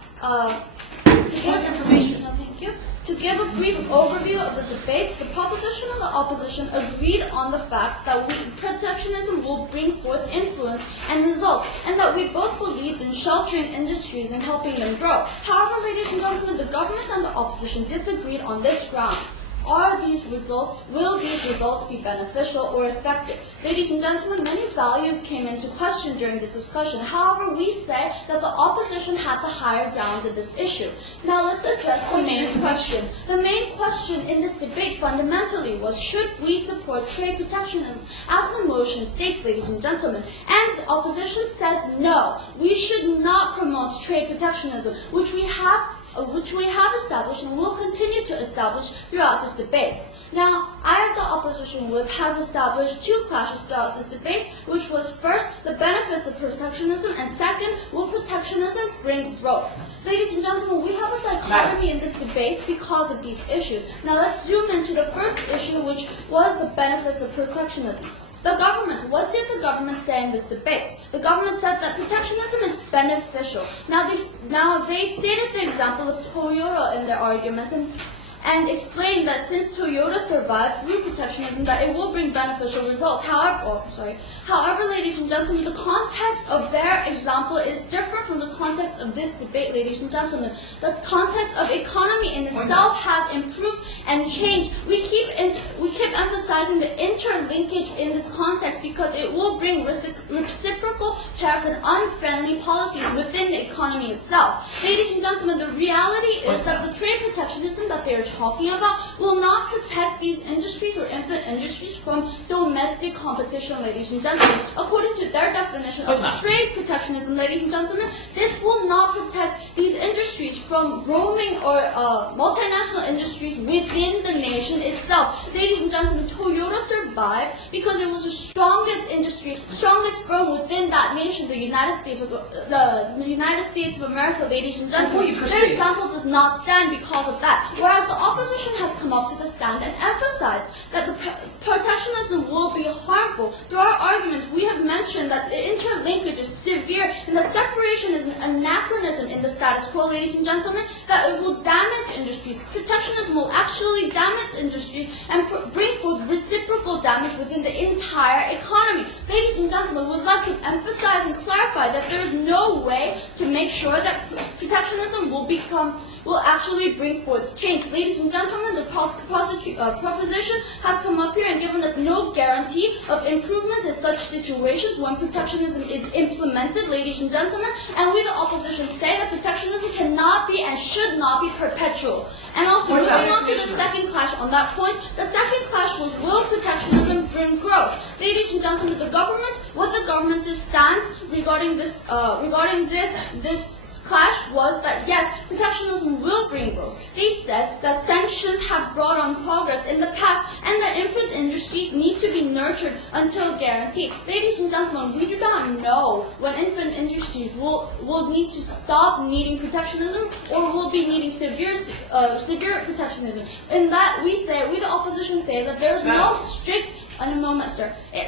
to give a brief overview of the debates, the proposition and the opposition agreed on the fact that protectionism will bring forth influence and results, and that we both believed in sheltering industries and helping them grow. However, ladies and gentlemen, the government and the opposition disagreed on this ground. Will these results be beneficial or effective? Ladies and gentlemen, many values came into question during the discussion. However, we say that the opposition had the higher ground in this issue. Now let's address the main question. The main question in this debate fundamentally was, should we support trade protectionism? As the motion states, ladies and gentlemen, and the opposition says no, we should not promote trade protectionism, which we have established and will continue to establish throughout this debate. Now, as the opposition whip has established 2 clashes throughout this debate, which was first, the benefits of protectionism, and second, will protectionism bring growth? Ladies and gentlemen, we have a dichotomy in this debate because of these issues. Now let's zoom into the first issue, which was the benefits of protectionism. The government, what did the government say in this debate? The government said that protectionism is beneficial. Now they stated the example of Toyota in their argument and explained that since Toyota survived through protectionism, that it will bring beneficial results. However, ladies and gentlemen, the context of their example is different from the context of this debate, ladies and gentlemen. The context of economy in itself has improved and changed. We keep emphasizing the interlinkage in this context because it will bring reciprocal tariffs and unfriendly policies within the economy itself. Ladies and gentlemen, the reality is that the trade protectionism that they are talking about will not protect these industries or infant industries from domestic competition, ladies and gentlemen. According to their definition of trade protectionism, ladies and gentlemen, this will not protect these industries from roaming or multinational industries within the nation itself. Ladies and gentlemen, Toyota survived because it was the strongest industry, strongest firm within that nation, the United States of America, ladies and gentlemen. Their example does not stand because of that. Whereas the opposition has come up to the stand and emphasized that the protectionism will be harmful. Through our arguments, we have mentioned that the interlinkage is severe and the separation is an anachronism in the status quo, ladies and gentlemen, that it will damage industries. Protectionism will actually damage industries and bring forth reciprocal damage within the entire economy. Ladies and gentlemen, we'd like to emphasize and clarify that there is no way to make sure that protectionism will actually bring forth change. Ladies and gentlemen, the proposition has come up here and given us no guarantee of improvement in such situations when protectionism is implemented, ladies and gentlemen, and we the opposition say that protectionism cannot be and should not be perpetual. And also, moving on to the second clash on that point, the second clash was, will protectionism bring growth? Ladies and gentlemen, what the government's stance regarding this clash was that yes, protectionism will bring growth. They said that sanctions have brought on progress in the past and that infant industries need to be nurtured until guaranteed. Ladies and gentlemen, we do not know when infant industries will need to stop needing protectionism or will be needing severe protectionism. In that we the opposition say that there is no strict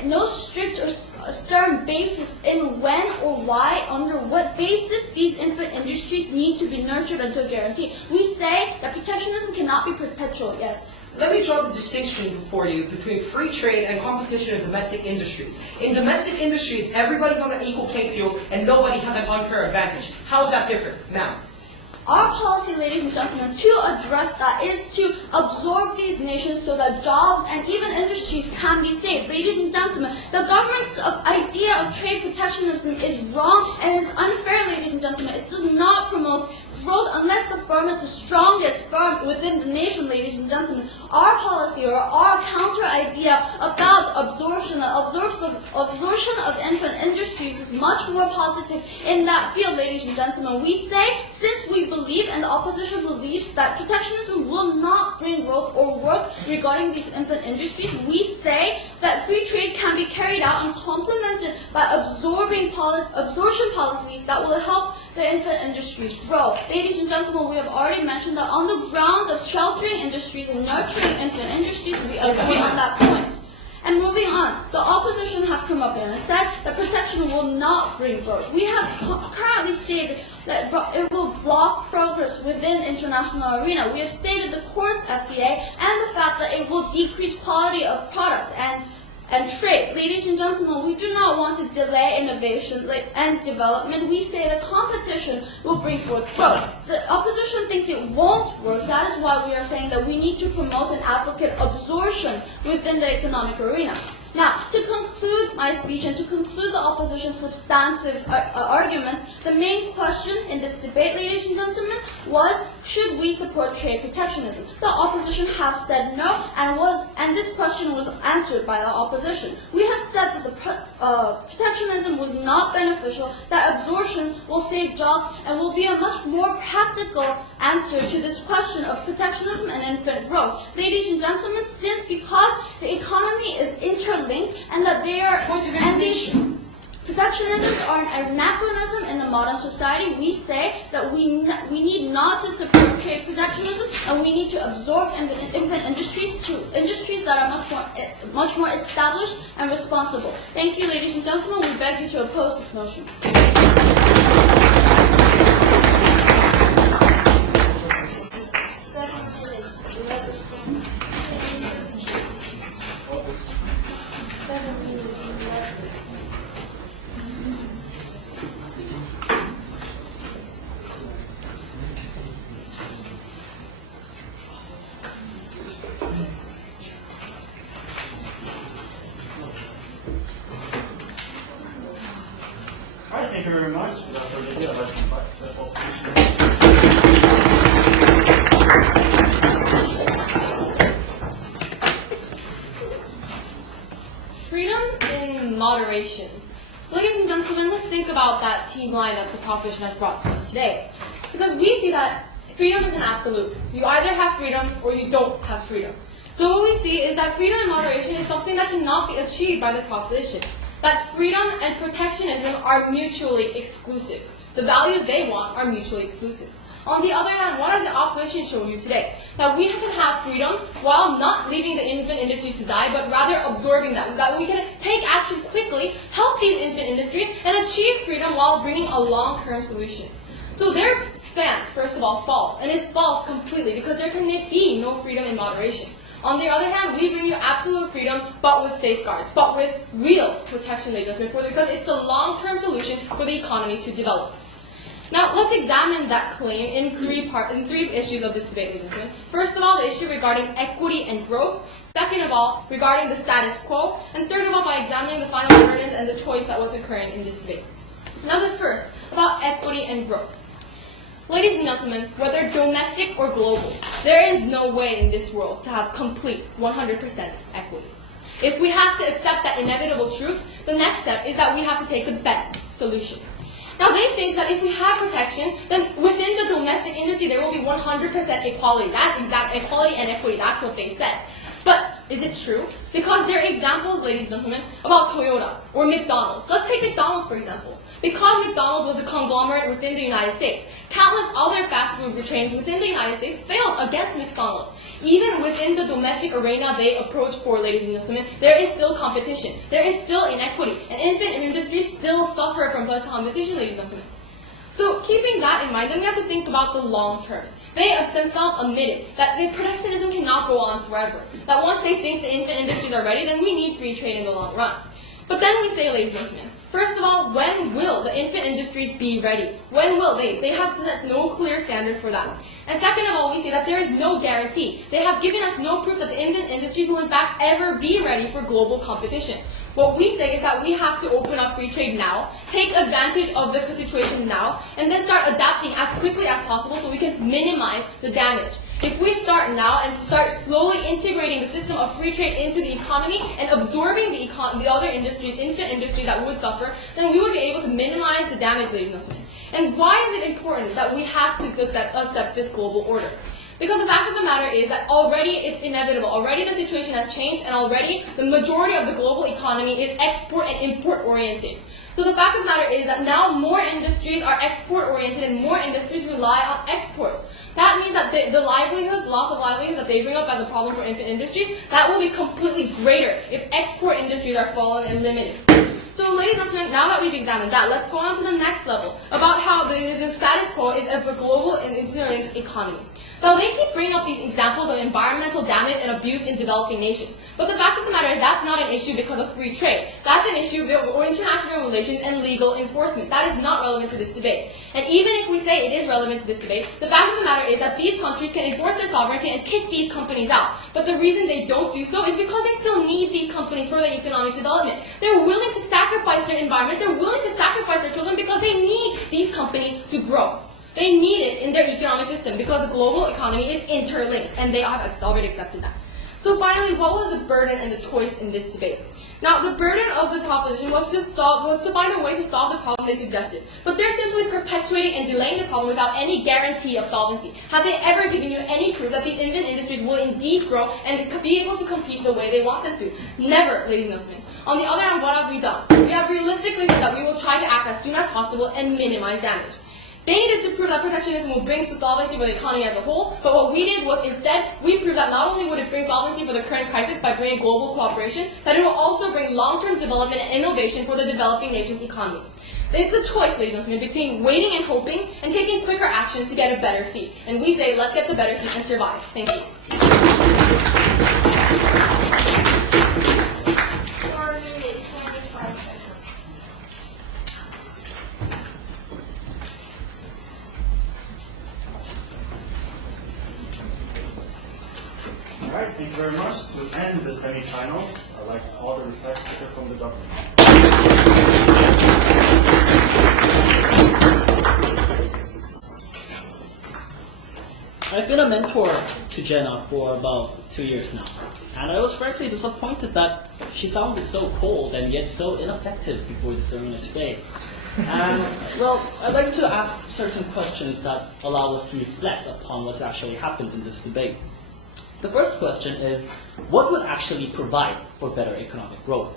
no strict or stern basis in when or why, under what basis these infant industries need to be nurtured until guaranteed. We say that protectionism cannot be perpetual, yes. Let me draw the distinction for you between free trade and competition in domestic industries. In domestic industries, everybody's on an equal playing field and nobody has an unfair advantage. How is that different? Now, our policy, ladies and gentlemen, to address that is to absorb these nations so that jobs and even industries can be saved. Ladies and gentlemen, the government's idea of trade protectionism is wrong and is unfair, ladies and gentlemen. It does not promote growth unless the firm is the strongest firm within the nation, ladies and gentlemen. Our policy or our counter idea about absorption of infant industries is much more positive in that field, ladies and gentlemen. We say, since we believe and the opposition believes that protectionism will not bring growth or work regarding these infant industries, we say that free trade can be carried out and complemented by absorption policies that will help the infant industries grow. Ladies and gentlemen, we have already mentioned that on the ground of sheltering industries and nurturing infant industries, we agree on that point. And moving on, the opposition have come up here and said that protection will not bring growth. We have currently stated that it will block progress within international arena. We have stated the course FTA and the fact that it will decrease quality of products and trade. Ladies and gentlemen, we do not want to delay innovation and development. We say that competition will bring forth growth. The opposition thinks it won't work. That is why we are saying that we need to promote and advocate absorption within the economic arena. Now, to conclude my speech and to conclude the opposition's substantive arguments, the main question in this debate, ladies and gentlemen, was, should we support trade protectionism? The opposition have said no, and this question was answered by the opposition. We have said that the protectionism was not beneficial, that absorption will save jobs, and will be a much more practical answer to this question of protectionism and infant growth. Ladies and gentlemen, because the economy is interlinked and that these protectionisms are an anachronism in the modern society, we say that we need not to support trade protectionism and we need to absorb infant industries to industries that are much more established and responsible. Thank you, ladies and gentlemen. We beg you to oppose this motion. All right, thank you very much. Without further ado, I'd like to invite the opposition. Freedom in moderation. Ladies and gentlemen, let's think about that team line that the proposition has brought to us today. Because we see that freedom is an absolute. You either have freedom or you don't have freedom. So what we see is that freedom and moderation is something that cannot be achieved by the proposition. That freedom and protectionism are mutually exclusive. The values they want are mutually exclusive. On the other hand, what has the opposition shown you today? That we can have freedom while not leaving the infant industries to die, but rather absorbing them. That we can take action quickly, help these infant industries, and achieve freedom while bringing a long-term solution. So their stance, first of all, false. And it's false completely because there can be no freedom in moderation. On the other hand, we bring you absolute freedom, but with safeguards, but with real protection they just made for because it's the long-term solution for the economy to develop. Now, let's examine that claim in three issues of this debate, ladies and gentlemen. First of all, the issue regarding equity and growth. Second of all, regarding the status quo. And third of all, by examining the final governance and the choice that was occurring in this debate. Now, the first, about equity and growth. Ladies and gentlemen, whether domestic or global, there is no way in this world to have complete 100% equity. If we have to accept that inevitable truth, the next step is that we have to take the best solution. Now they think that if we have protection, then within the domestic industry there will be 100% equality. That's exact equality and equity. That's what they said. But is it true? Because there are examples, ladies and gentlemen, about Toyota or McDonald's. Let's take McDonald's for example. Because McDonald's was a conglomerate within the United States, countless other fast food chains within the United States failed against McDonald's. Even within the domestic arena they approach for, ladies and gentlemen, there is still competition. There is still inequity. And infant industries still suffer from this competition, ladies and gentlemen. So keeping that in mind, then we have to think about the long term. They themselves admitted that the protectionism cannot go on forever. That once they think the infant industries are ready, then we need free trade in the long run. But then we say, ladies and gentlemen, first of all, when will the infant industries be ready? When will they? They have set no clear standard for that. And second of all, we see that there is no guarantee. They have given us no proof that the infant industries will in fact ever be ready for global competition. What we say is that we have to open up free trade now, take advantage of the situation now, and then start adapting as quickly as possible so we can minimize the damage. If we start now and start slowly integrating the system of free trade into the economy and absorbing the other industries, infant industry that would suffer, then we would be able to minimize the damage, ladies and gentlemen. And why is it important that we have to accept this global order? Because the fact of the matter is that already it's inevitable. Already the situation has changed and already the majority of the global economy is export and import oriented. So the fact of the matter is that now more industries are export oriented and more industries rely on exports. That means that the livelihoods, loss of livelihoods that they bring up as a problem for infant industries, that will be completely greater if export industries are fallen and limited. So ladies and gentlemen, now that we've examined that, let's go on to the next level about how the status quo is of a global and interlinked economy. Now they keep bringing up these examples of environmental damage and abuse in developing nations. But the fact of the matter is that's not an issue because of free trade. That's an issue of international relations and legal enforcement. That is not relevant to this debate. And even if we say it is relevant to this debate, the fact of the matter is that these countries can enforce their sovereignty and kick these companies out. But the reason they don't do so is because they still need these companies for their economic development. They're willing to sacrifice their environment, they're willing to sacrifice their children because they need these companies to grow. They need it in their economic system because the global economy is interlinked, and they have already accepted that. So finally, what was the burden and the choice in this debate? Now, the burden of the proposition was to find a way to solve the problem they suggested. But they're simply perpetuating and delaying the problem without any guarantee of solvency. Have they ever given you any proof that these infant industries will indeed grow and be able to compete the way they want them to? Never, ladies and gentlemen. On the other hand, what have we done? We have realistically said that we will try to act as soon as possible and minimize damage. They needed to prove that protectionism will bring solvency for the economy as a whole, but what we did was instead, we proved that not only would it bring solvency for the current crisis by bringing global cooperation, that it will also bring long-term development and innovation for the developing nation's economy. It's a choice, ladies and gentlemen, between waiting and hoping and taking quicker action to get a better seat. And we say, let's get the better seat and survive. Thank you. Alright, thank you very much. To end the semi-finals, I'd like to call the request speaker from the government. I've been a a mentor to Jenna for about 2 years now. And I was frankly disappointed that she sounded so cold and yet so ineffective before the seminar today. And, well, I'd like to ask certain questions that allow us to reflect upon what's actually happened in this debate. The first question is, what would actually provide for better economic growth?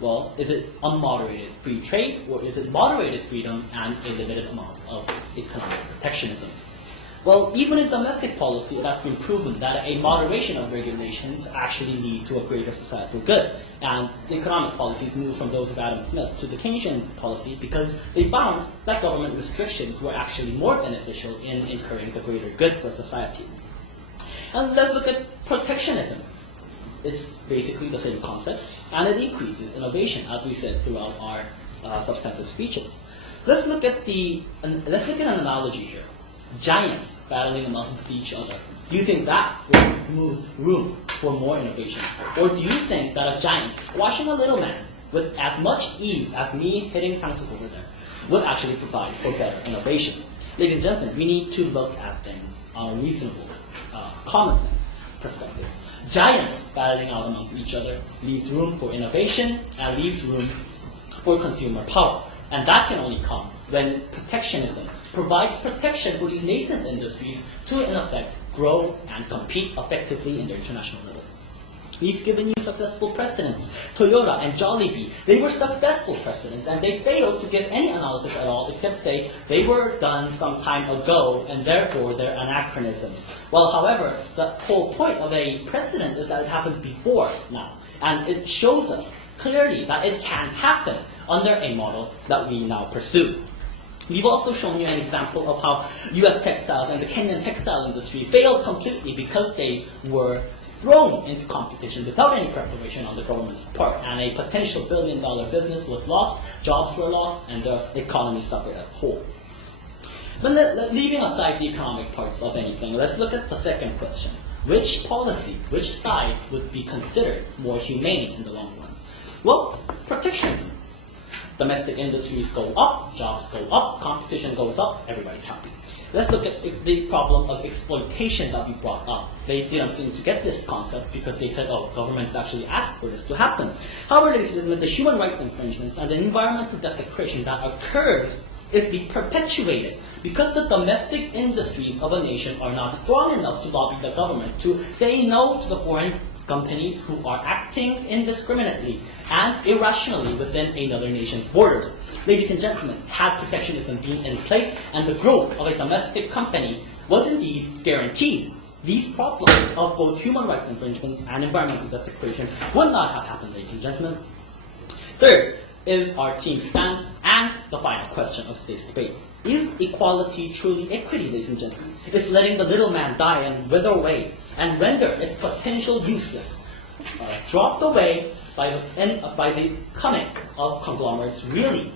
Well, is it unmoderated free trade, or is it moderated freedom and a limited amount of economic protectionism? Well, even in domestic policy, it has been proven that a moderation of regulations actually lead to a greater societal good. And the economic policies moved from those of Adam Smith to the Keynesian policy because they found that government restrictions were actually more beneficial in incurring the greater good for society. And let's look at protectionism. It's basically the same concept, and it increases innovation, as we said throughout our substantive speeches. Let's look at an analogy here. Giants battling amongst each other. Do you think that will remove room for more innovation? Or do you think that a giant squashing a little man with as much ease as me hitting Sangsuk over there would actually provide for better innovation? Ladies and gentlemen, we need to look at things on a reasonable, common sense perspective. Giants battling out amongst each other leaves room for innovation and leaves room for consumer power. And that can only come when protectionism provides protection for these nascent industries to, in effect, grow and compete effectively in the international level. We've given you successful precedents. Toyota and Jollibee, they were successful precedents, and they failed to give any analysis at all, except say they were done some time ago, and therefore they're anachronisms. Well, however, the whole point of a precedent is that it happened before now, and it shows us clearly that it can happen under a model that we now pursue. We've also shown you an example of how US textiles and the Kenyan textile industry failed completely because they were thrown into competition without any preparation on the government's part, and a potential billion-dollar business was lost, jobs were lost, and the economy suffered as a whole. But leaving aside the economic parts of anything, let's look at the second question. Which policy, which side would be considered more humane in the long run? Well, protectionism. Domestic industries go up, jobs go up, competition goes up, everybody's happy. Let's look at the problem of exploitation that we brought up. They didn't seem to get this concept because they said, oh, governments actually asked for this to happen. However, with the human rights infringements and the environmental desecration that occurs is being perpetuated because the domestic industries of a nation are not strong enough to lobby the government to say no to the foreign companies who are acting indiscriminately and irrationally within another nation's borders. Ladies and gentlemen, had protectionism been in place and the growth of a domestic company was indeed guaranteed, these problems of both human rights infringements and environmental desecration would not have happened, ladies and gentlemen. Third is our team's stance and the final question of today's debate. Is equality truly equity, ladies and gentlemen? Is letting the little man die and wither away and render its potential useless, dropped away by the coming of conglomerates really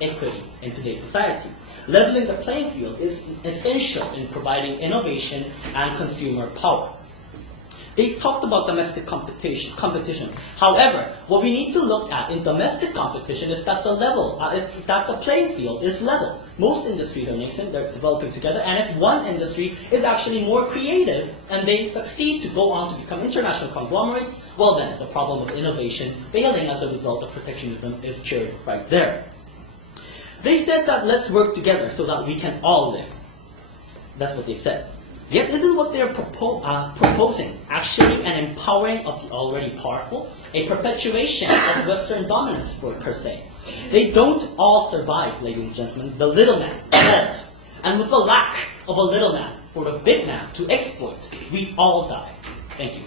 equity in today's society? Leveling the playing field is essential in providing innovation and consumer power. They talked about domestic competition. However, what we need to look at in domestic competition is that the playing field is level. Most industries are nascent, they're developing together, and if one industry is actually more creative and they succeed to go on to become international conglomerates, well then the problem of innovation failing as a result of protectionism is cured right there. They said that let's work together so that we can all live. That's what they said. Yet isn't what they're proposing actually an empowering of the already powerful, a perpetuation of Western dominance per se? They don't all survive, ladies and gentlemen. The little man does. And with the lack of a little man for the big man to exploit, we all die. Thank you.